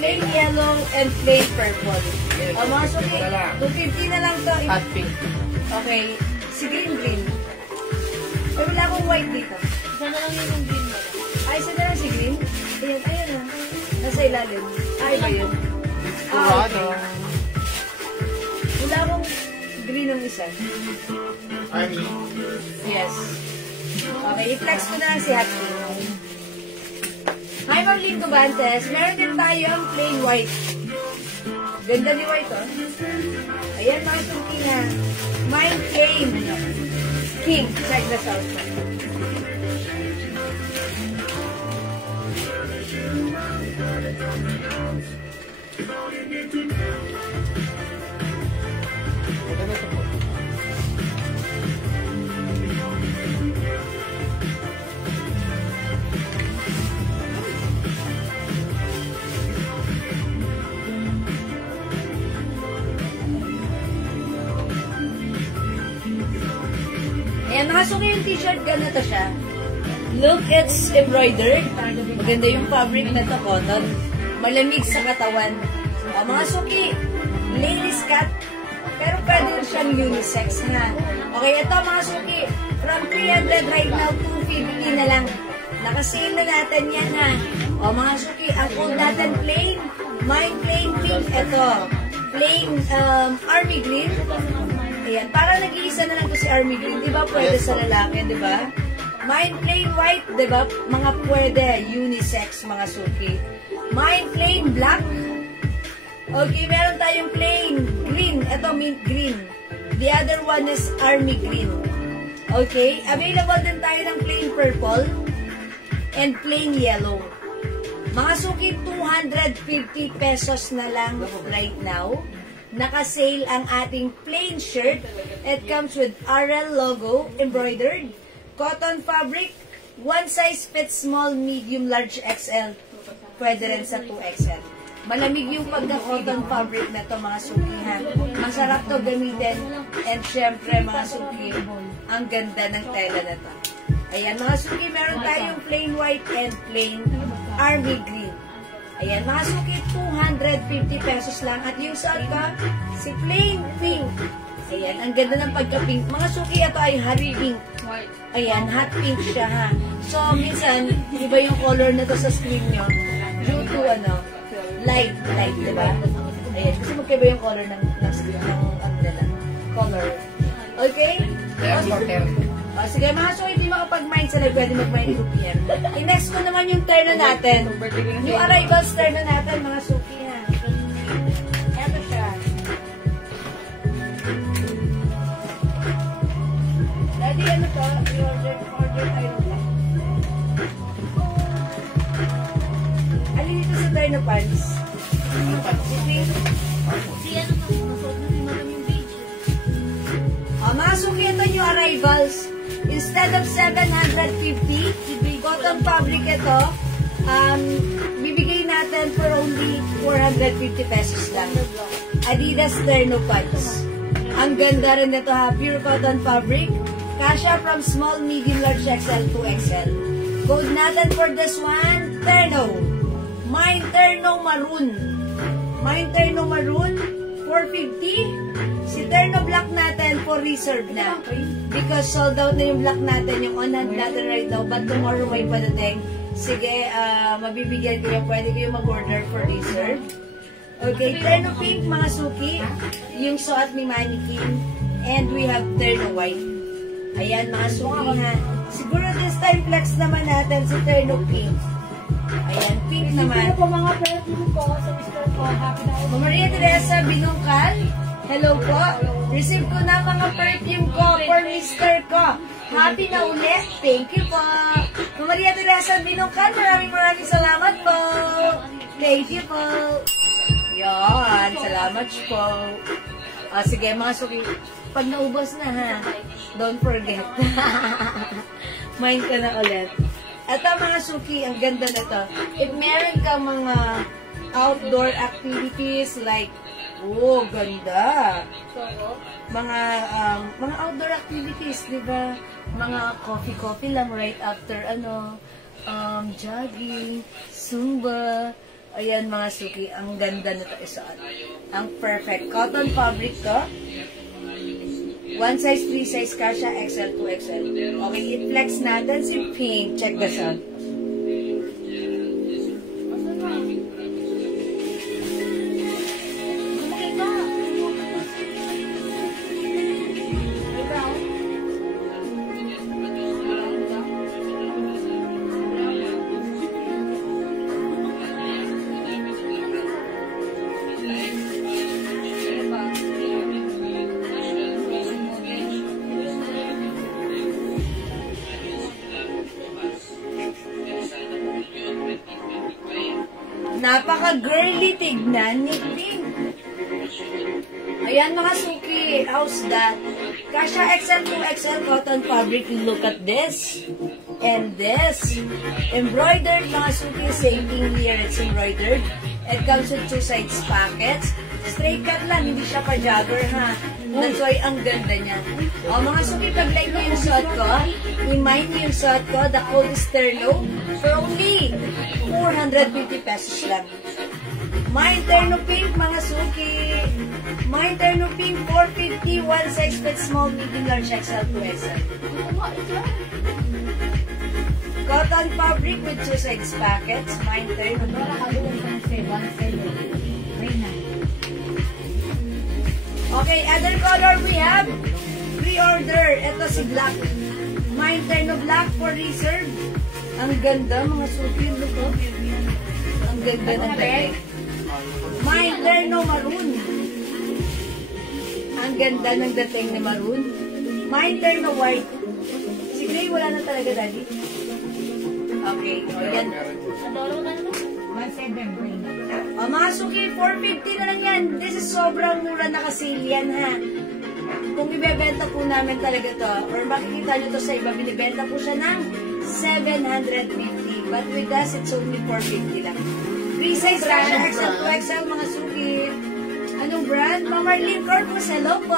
plain yellow, and plain purple. O mga suki, 250 na lang to. Hot pink. Okay, si green. Pero wala akong white dito. Isa na lang yung green mo. Ay, isa na lang si green. Ayun o. Nasa ilalim. Ay, ba yun? Kurado. Wala akong green ng isa. Army. Yes. Okay, i-flex ko na lang si Happy. Hi, Ma'am Lynn Gubantes. Meron din tayong plain white. Ganda ni white, oh. Ayan, mga suki na. Mine plain. King. Check this out. Ayan, nakasuka yung t-shirt, ganito siya. Look, it's embroidered. Maganda yung fabric na to, cotton. Malamig sa katawan. O, mga suki, ladies cut. Pero pwede rin siyang unisex na. Okay, ito mga suki, from 300 right now, 250 na lang. Nakasale na natin yan ha. O, mga suki, ang code natin plain. Mine plain pink. Ito, plain army green. Ayan, para nag-iisa na lang po si Army Green. Di ba pwede sa lalaki, di ba? Mine plain white, di ba? Mga pwede, unisex, mga suki. Mine plain black. Okay, meron tayong plain green. Ito, mint green. The other one is Army Green. Okay, available din tayo ng plain purple and plain yellow. Mga suki, 250 pesos na lang right now. Naka-sale ang ating plain shirt. It comes with RL logo, embroidered, cotton fabric, one size fits small, medium, large, XL. Pwede rin sa 2XL. Malamig yung pagka-cotton fabric na to, mga suki ha. Masarap to gamitin. And syempre, mga suki, ang ganda ng tela na to. Ayan, mga suki, meron tayong plain white and plain army green. Ayan, mga suki, 250 pesos lang. At yung suot ko, si plain pink. Ayan, ang ganda ng pagka-pink. Mga suki, ito ay hot pink. Ayan, hot pink siya ha. So, minsan, iba yung color na to sa screen nyo. Due to, light, diba? Ayan, kasi magkaiba yung color ng screen, color. Okay? O, sige, mga suki, hindi makapag-mind sa live, pwede mag-mind 2 p.m. I-next ko naman yung terno natin. Yung arrivals terno natin, mga suki, ha. Eto siya. Daddy, ano to? I-order tayo ba? Alin dito sa terno pants? Mga suki, ito yung arrivals. Instead of 750, cotton fabric ito, bibigay natin for only 450 pesos lang. Adidas Terno Pants. Ang ganda rin nito ha, pure cotton fabric. Kasha from small, medium, large, XL to XL. Code natin for this one, Terno. Mine Terno Maroon. Mine Terno Maroon, 450. Si Terno Black natin for reserve na. Because sold out na yung black natin, yung on-hand natin right now. But tomorrow may padating. Sige, mabibigyan ko yung pwede ko yung mag-order for reserve. Okay, Terno Pink, mga suki. Yung suot ni Mannequin. And we have Terno White. Ayan, mga suki ha. Siguro this time flex naman natin si Terno Pink. Ayan, pink naman. Ito po mga perfume ko sa Mr. ko. Happy na ako. Maria Teresa Binungkal. Hello po. Receive ko na mga perfume ko for Mr. ko. Happy na ulit. Thank you po. Maria Teresa Binungkal, maraming salamat po. Thank you po. Yan, salamat po. Sige mga suki, pag naubos na ha, don't forget. Mind ka na ulit. Ito mga suki, ang ganda na to. If meron ka mga outdoor activities like, oh, ganda. Mga outdoor activities, di ba? Mga coffee lang right after jogging, Zumba. Ayan mga suki, ang ganda na ito isuot. Ang perfect. Cotton fabric to. 1 size, 3 size kasha, XL, 2XL. Okay, i-flex natin si Pink. Check this out. Napaka-girly tignan ni Pink. Ayan mga suki, how's that? Kasha XL, 2XL cotton fabric, look at this. And this. Embroidered mga suki, same thing here, it's embroidered. It comes with 2 sides pockets. Straight cut lang, hindi siya pa-jogger ha. That's why ang ganda niya. O mga suki, pag-like mo yung suot ko, i-mind mo yung suot ko, the coldest terno, for only 450 pesos lang. My terno pink, mga suki. My terno pink, 450, 1 size fit small, medium, large, XL, 2XL. Cotton fabric with 2 sides pockets. My terno pink. Okay, other color we have. Pre-order. Ito si black. My terno black for reserve. Ang ganda, mga suki. Look, oh. Ang ganda ng dating. My terno maroon. Ang ganda ng dating ni maroon. My terno white. Si gray wala na talaga, daddy. Okay, o yan. Mga suki, 450 na lang yan. This is sobrang mura na kasi yan, ha. Kung ibebenta po namin talaga to, or makikita nyo to sa iba, binibenta po siya ng 750. But with us, it's only 450 lang. 3 size kasha, XL, 2XL, mga suki. Anong brand? Ma'am Marlene Corpus, hello po.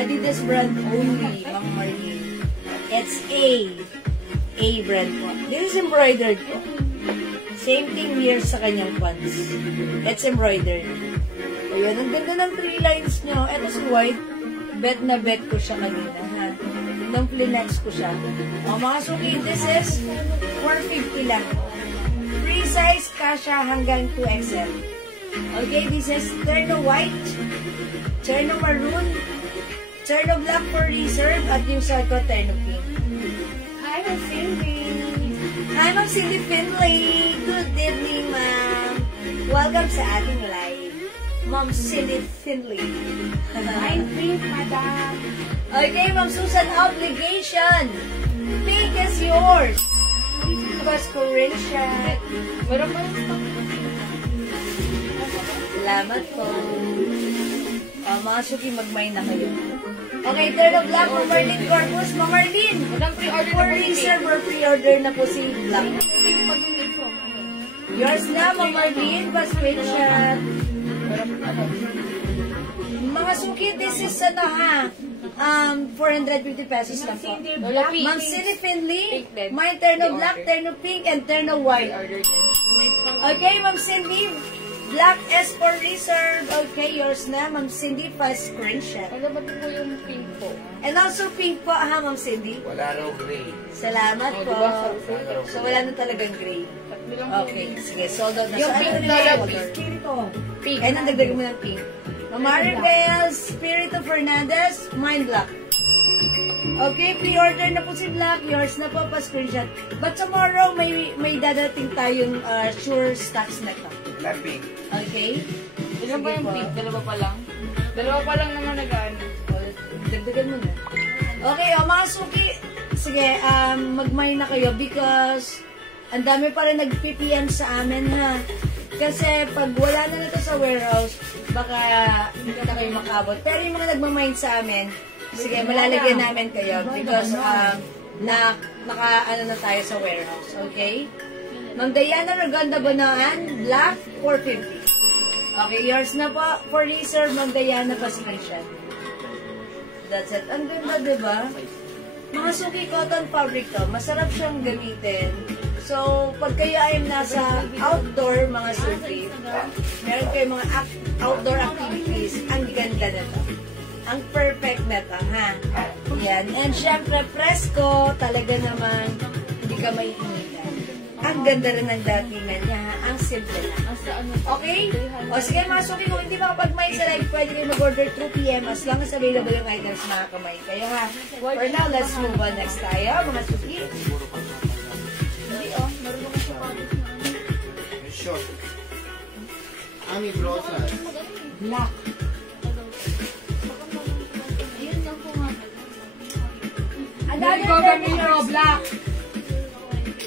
Adidas brand only, Ma'am Marlene. It's A brand po. This is embroidered po. Same thing here sa kanyang pants. It's embroidered. Ayan, ang ganda ng 3 lines nyo. Ito si white. Bet na bet ko siya kanina, ha? Nung flinex ko siya. O, mga suki, this is 450 lang. Free size, kasha hanggang 2XL. Okay, this is terno white, terno maroon, terno black for reserve, at yung sa ko, terno pink. Hi, Ma'am Cindy. Hi, Ma'am Cindy Finley. Good evening, ma'am. Welcome sa ating live. Ma'am Cindy Finley. I'm free, madam. Okay, Ma'am Susan, obligation. Pink is yours. Because Korean siya. Meron pa rin stock. Salamat po. Mga suki, mag-mine na kayo. Okay, third of black, Ma'am Marlene Corpus. Ma'am Marlene, for reserve or pre-order na po si black. Yours na, Ma'am Marlene. Pa-screenshot. Mga suki, this is 450 pesos lang po. Ma'am Cindy Finley, my terno black, terno pink, and terno white. Okay, Ma'am Cindy, black S for reserve. Okay, yours na, Ma'am Cindy, fast screenshot. Ano ba ito po yung pink po? And also pink po, ha, Ma'am Cindy? Wala raw gray. Salamat po. So, wala na talagang gray. Okay, sige, sold out na. Yung So, pink ano na nila lang, yung color? pink. Ay, nandagdagan mo ng pink. Maribel, Spirito Fernandez, Mind Black. Okay, pre-order na po si Black. Yours na po, pa-screenshot. But tomorrow, may dadating tayong sure stocks na ito. Laping. Okay? Ilan ba yung pink? Dalawa pa lang? Dalawa pa lang naman nag-ano. Dagdagan mo na. Okay, mga suki. Sige, mag-mine na kayo because ang dami pa rin nag-PPM sa amin, ha. Kasi pag wala na nito sa warehouse, baka hindi na kayo makabot. Pero yung mga nagmamind sa amin, sige, malalagyan namin kayo because naka-ano na tayo sa warehouse. Okay? Ma'am Diana Raganda Banaan, black 450. Okay, yours na po for reserve, Ma'am Diana Pascation. That's it. Ang ganda, diba? Mga Suki cotton fabric to. Masarap siyang gamitin. So, pag kayo ay nasa outdoor, mga Suki, meron kayo mga outdoor activities, ang ganda na to. Ang perfect na to, ha? Yan. And syempre, presko, talaga naman, hindi ka maiinitan. Ang ganda rin ng datingan niya, ha? Ang simple lang. Okay? O sige mga Suki, kung hindi makapag-mind sa live, pwede kayo mag-order through PM as long as available yung items mga kamay kayo, ha? For now, let's move on next tayo, mga Suki. Short. Ami Brosas. Black. Another Gogamido, black.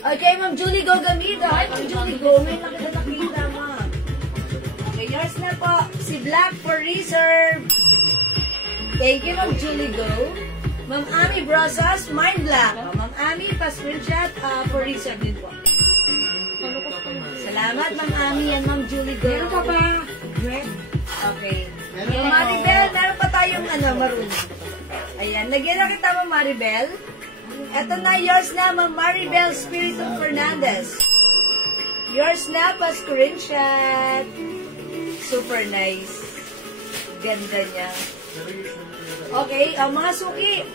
Okay, Ma'am Julie Gogamido. Ay, Ma'am Julie Go, may nakita, Ma'am. Okay, yours na po. Si Black for reserve. Thank you, Ma'am Julie Go. Ma'am Ami Brosas, mine black. Ma'am Ami, pa-screenshot for reserve din po. Salamat, Ma'am Ami and Ma'am Julie Go. Meron pa ba? Red? Okay. Ma'am Maribel, meron pa tayong maroon. Ayan, lagyan na kita, Ma'am Maribel. Eto na, yours na, Ma'am Maribel Spirito Fernandez. Yours na, pa-screenshot. Super nice. Ganda niya. Okay, mga Suki.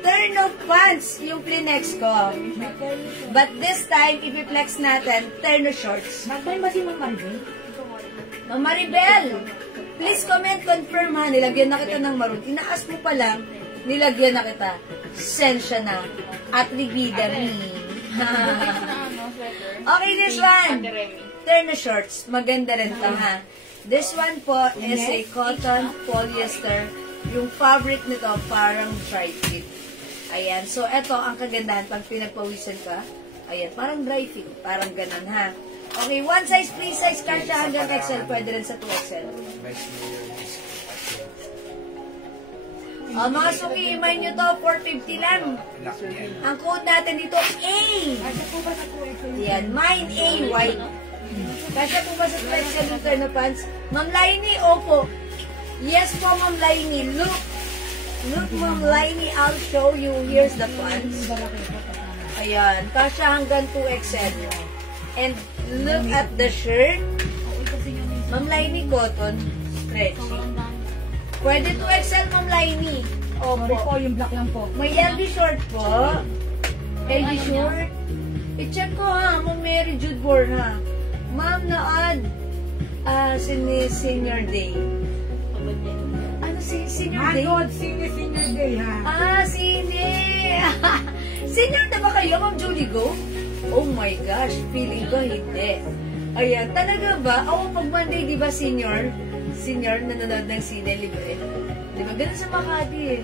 Turn of pants yung Kleenex ko. But this time, ipiplex natin, turn of shorts. Magmay ba si Ma'am Maribel? Ma'am Maribel, please comment, confirm ha, nilagyan na kita ng maroon. Inaas mo pa lang, nilagyan na kita. Sensya na. At libida me. Okay, this one. Turn of shorts. Maganda rin to ha. This one po is a cotton polyester. Yung fabric nito parang dry fit. Ayan. So, eto ang kagandahan pag pinagpawisan ka. Ayan. Parang dry fit. Parang ganun ha. Okay. One size, free size. Kasha hanggang XL. Pwede rin sa 2XL. Mga Suki, imay nyo to. 450 lang. Ang code natin dito, A. Ayan. Mine A. White. Kasha po ba sa 2XL yung turn of pants? Ma'am Lainey, opo. Yes po, Ma'am Lainey. Look, Ma'am Lainey, I'll show you. Here's the pants. Ayan. Kasha hanggang 2XL. And look at the shirt. Ma'am Lainey, cotton. Stretchy. Pwede 2XL, Ma'am Lainey. Sorry po, yung black lang po. May LV short po. LV short. I-check ko ha, Ma'am Mary Jude Born ha. Ma'am, na-add Senior Day. Ano Senior Day? God, Senior Day ha. Senior na ba kayo, Ma'am Julie Go? Oh my gosh, feeling ko hindi. Ayan, talaga ba? Ako pag Monday, di ba senior nanonood ng sine libre. Di ba? Ganun sa Makati eh.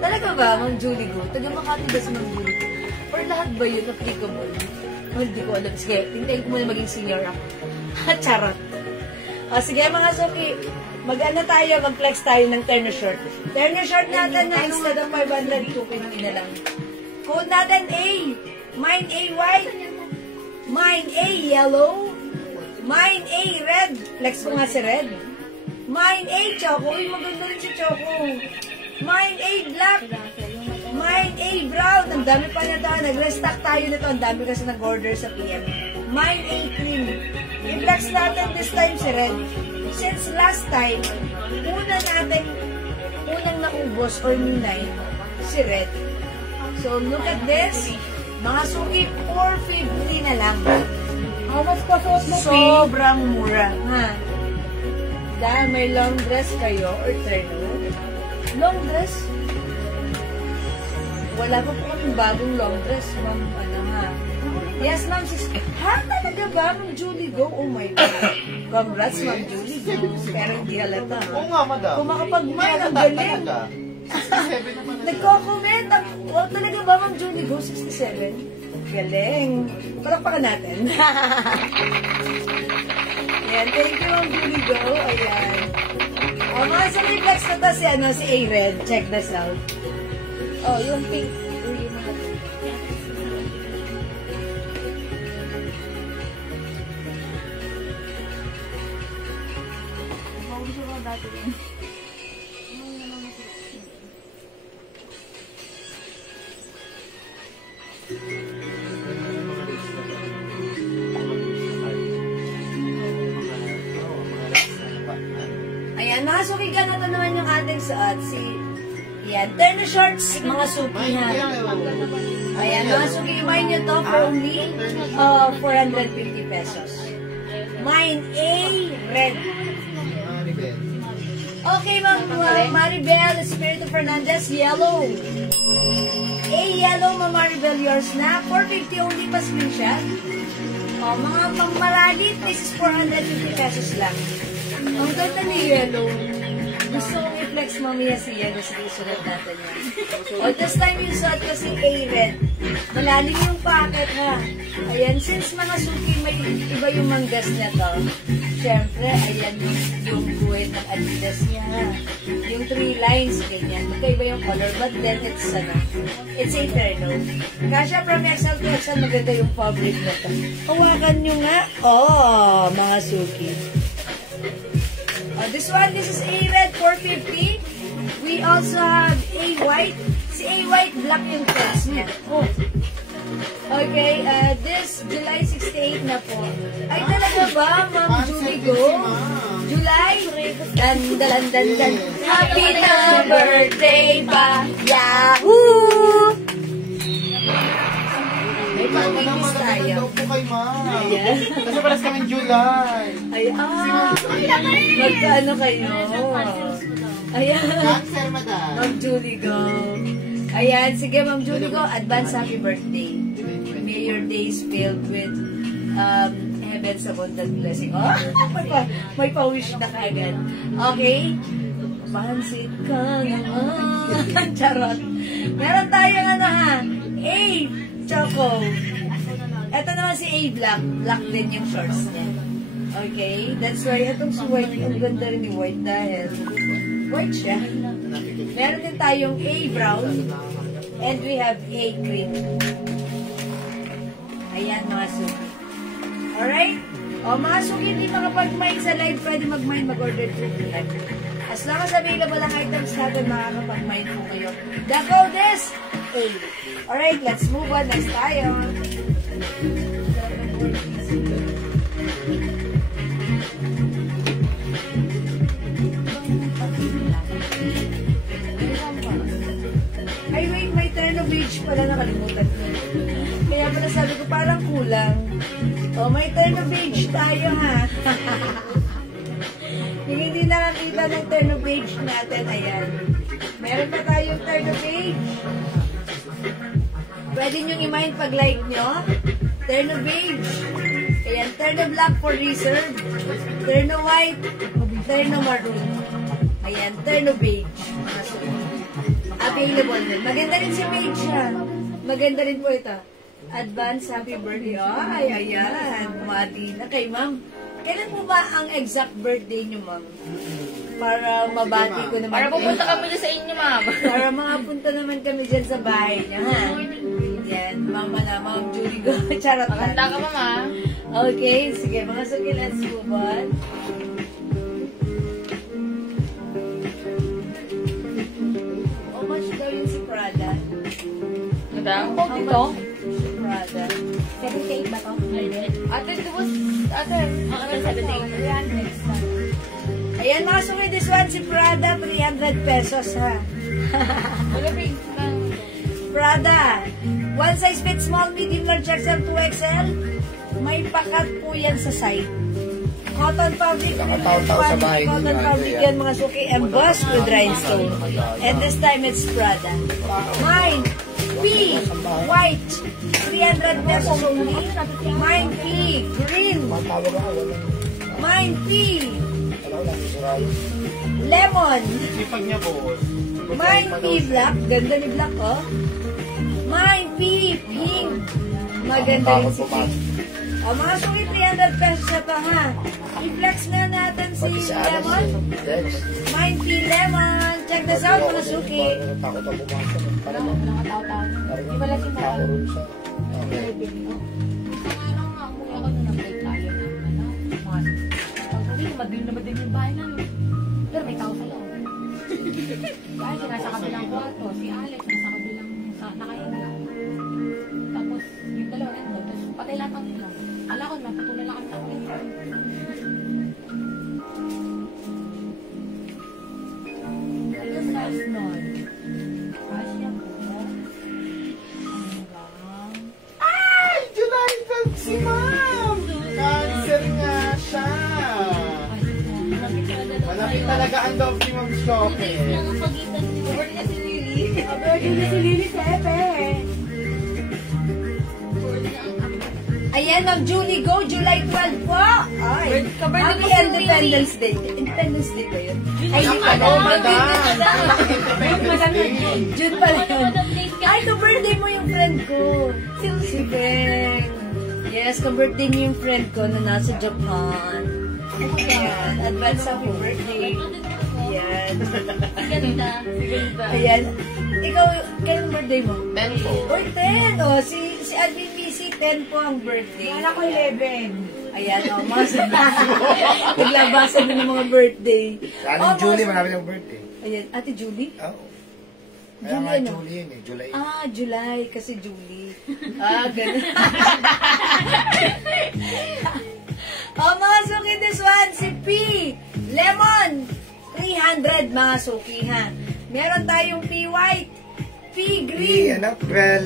Talaga ba, Ma'am Julie Go? Taga Makati ba si Ma'am Julie Go? Or lahat ba yun applicable? Hindi ko alam. Sige, tintayin ko muna maging senior ako. Charot. O, sige mga Suki, mag-ano tayo, mag-flex tayo ng terno short. Terno short natin na instead of 500, 250 na lang. Code natin A. Mine A white. Mine A yellow. Mine A red. Flex ko nga si red. Mine A choco. Uy, maganda rin si choco. Mine A black. Mine A brown. Ang dami pa na ito. Nag-restock tayo nito. Ang dami kasi nag-order sa PM. Mine A cream. I-flex natin this time si red. Since last time, unang naubos or ninay si red. So, look at this. Mga Suki, 450 na lang. How much pa suot mo, Pink? Sobrang mura, ha? Dahil may long dress kayo or terno. Long dress? Wala pa po kaming bagong long dress, Ma'am, ha? Yes, Ma'am, ha? Talaga ba, Ma'am Julie Go? Oh my God. Congrats, Ma'am Julie Go. Pero hindi halata, ha? Oo nga, madam. Kung makapag-mine, ang galing. Nagko-comment. Oh, talaga ba, Ma'am Julie Go? 67? Galing. Palakpakan natin. Ayan, thank you, Ma'am Julie Go. Ayan. O, mga sa reflex na to si A-Red. Check this out. Oh, yung pink. Ayan, mga sukigan na to naman yung ating suot. Ayan, turn shorts, mga suki ha. Ayan, mga suki, mine nyo to for only 450 pesos. Mine A, red. Okay, Ma'am Maribel Espiritu Fernandez, yellow. A, yellow, Ma'am Maribel, yours na. 450 only pa screenshot. O, mga Marali, this is 450 pesos lang. Ang ganda ni yellow. Gusto kong i-flex mamaya si yellow. Sige, isulat natin yan. O, this time yung suot ko si A-red. Malalim yung packet ha. Ayan, since mga suki may iba yung manggas niya to. Siyempre, ayan yung buwet ng Adidas niya. Yung 3 lines, ganyan. Magkaiba yung color, but then it's a terno. Kasha from XL to XL, maganda yung fabric na to. Hawakan nyo nga. Oh, mga suki. This is A-red, 450. We also have A-white. Si A-white, black yung dress niya. Oh. Okay, this July 68 na po. Ay, talaga ba, Ma'am Julie Go? July? Dan. Happy na birthday pa! Yahoo! May pang-wikis tayo. Ayan. Kasi paras kami July. Magkaano kayo? Ayan. Cancer, madam. Ma'am Julie Go. Ayan, sige Ma'am Julie Go, advance happy birthday. May your days filled with heaven's abundant blessing. Oh, may pa-wish na kagad. Okay? Pansit ka naman. Charot. Meron tayong ano ha, A, Choco. Ito naman si A, black. Black din yung shorts niya. Okay? That's why itong si White, ang ganda rin ni White dahil white siya. Meron din tayong A, brown. And we have A, green. Ayan, mga suki. Alright? O, mga suki, hindi makapag-mine sa live. Pwede mag-mine, mag-order through live. As long as available ang items natin, makakapag-mine po kayo. The code is A. Alright, let's move on. Next tayo. Ay, wait, may terno beach pala, nakalimutan ko. Kaya pala sabi ko, parang kulang. O, may terno beach tayo, ha? Yung hindi nakakita ng terno beach natin, ayan. Meron pa tayong terno beach. Pwede nyo i-mind pag-like nyo. Terno beige. Ayan, terno black for reserve. Terno white. Terno maroon. Ayan, terno beige. Available din. Maganda rin si beige ha. Maganda rin po ito. Advance happy birthday. Ay, ayan. Mati na kay ma'am. Kailan po ba ang exact birthday nyo, ma'am? Para mabati ko naman. Para pupunta kami dyan sa inyo, ma'am. Para makapunta naman kami dyan sa bahay niya, ha? Yan, mama na, Ma'am Julie Go. Charot na. Maganda ka, mama. Okay, sige, mga suki, let's move on. How much daw yun si Prada? Ano daw? How much si Prada? 78 ba to? Ate, ito was, ate, ang ano 78? Ayan, mga suki, this one si Prada, 300 pesos, ha? Malapig. Prada, one size fit small, medium, large XL, 2XL. May pakat po yan sa side. Cotton fabric, cotton fabric yan mga suki, embossed with rhinestone. And this time it's Prada. Mine, P, white, 300 pesos only. Mine, P, green. Mine, P, lemon. Sipag niya po. Mine, P, black. Ganda ni black, oh. Mine, P, pink. Maganda rin si Pink. O, mga suki, 300 pesos na pa, ha? I-flex na natin si Lemon. Mind P Lemon. Check this out, mga suki. Takot ako pumasok. Wala katao-tao. Di ba lang si Mara? Isang araw nga, umuwi ako nung nag-break tayo ng pag-uwi, madilim na madilim yung bahay namin. Pero may tao sa loob. Dahil siya nasa kabilang kwarto, si Alex nasa kabilang nakahinga. Tapos yung dalawa rin doon, tapos patay lahat ang ilaw. Ala ko, napatulan lang kami ng ilaw. Ayun, guys, nun. Asya po. Ay, July 12 si Ma'am! Cancer nga siya! Malapit talaga ang love ni Ma'am Shoke. Birthday na si Lily Pepe. Ayan, Ma'am Julie Go, July 12 po. Ay, happy Independence Day. Independence Day ba yun? Ay, hindi pa June pala yun. Ay, ka-birthday mo yung friend ko. Si Beng. Yes, ka-birthday mo yung friend ko na nasa Japan. Ayan, advance happy birthday. Ayan. Ayan. Ikaw, kailan birthday mo? 10 po. Or 10. O, si Admin Missy, 10 po ang birthday. Wala ko 11. Ayan, o, mas naglabasan mo ng mga birthday. Aling Julie, marami ng birthday. Ayan, Ate Julie? Oo. Kaya Julie nga ano? Julie yun eh, July. Ah, July, kasi Julie. Ganun. Mga suki, this one, si P. Lemon. 300 mga suki, ha. Meron tayong P white, P green,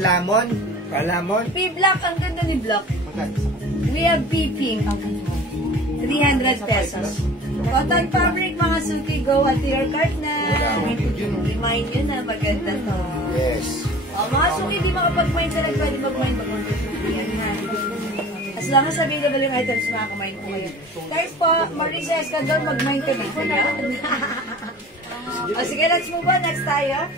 Lamon. Lamon. P black. Ang ganda ni black. Magkano? We have P pink. 300 pesos. Cotton fabric, mga suki, go at your cart na. Remind nyo na maganda to. Yes. Mga suki, di makapag-mind talaga, pwede mag-mind ako. As long as available yung items, makakamind po kayo. Guys po, Marisa Escador, mag-mind ka dito na. Sige, let's move on. Next tayo.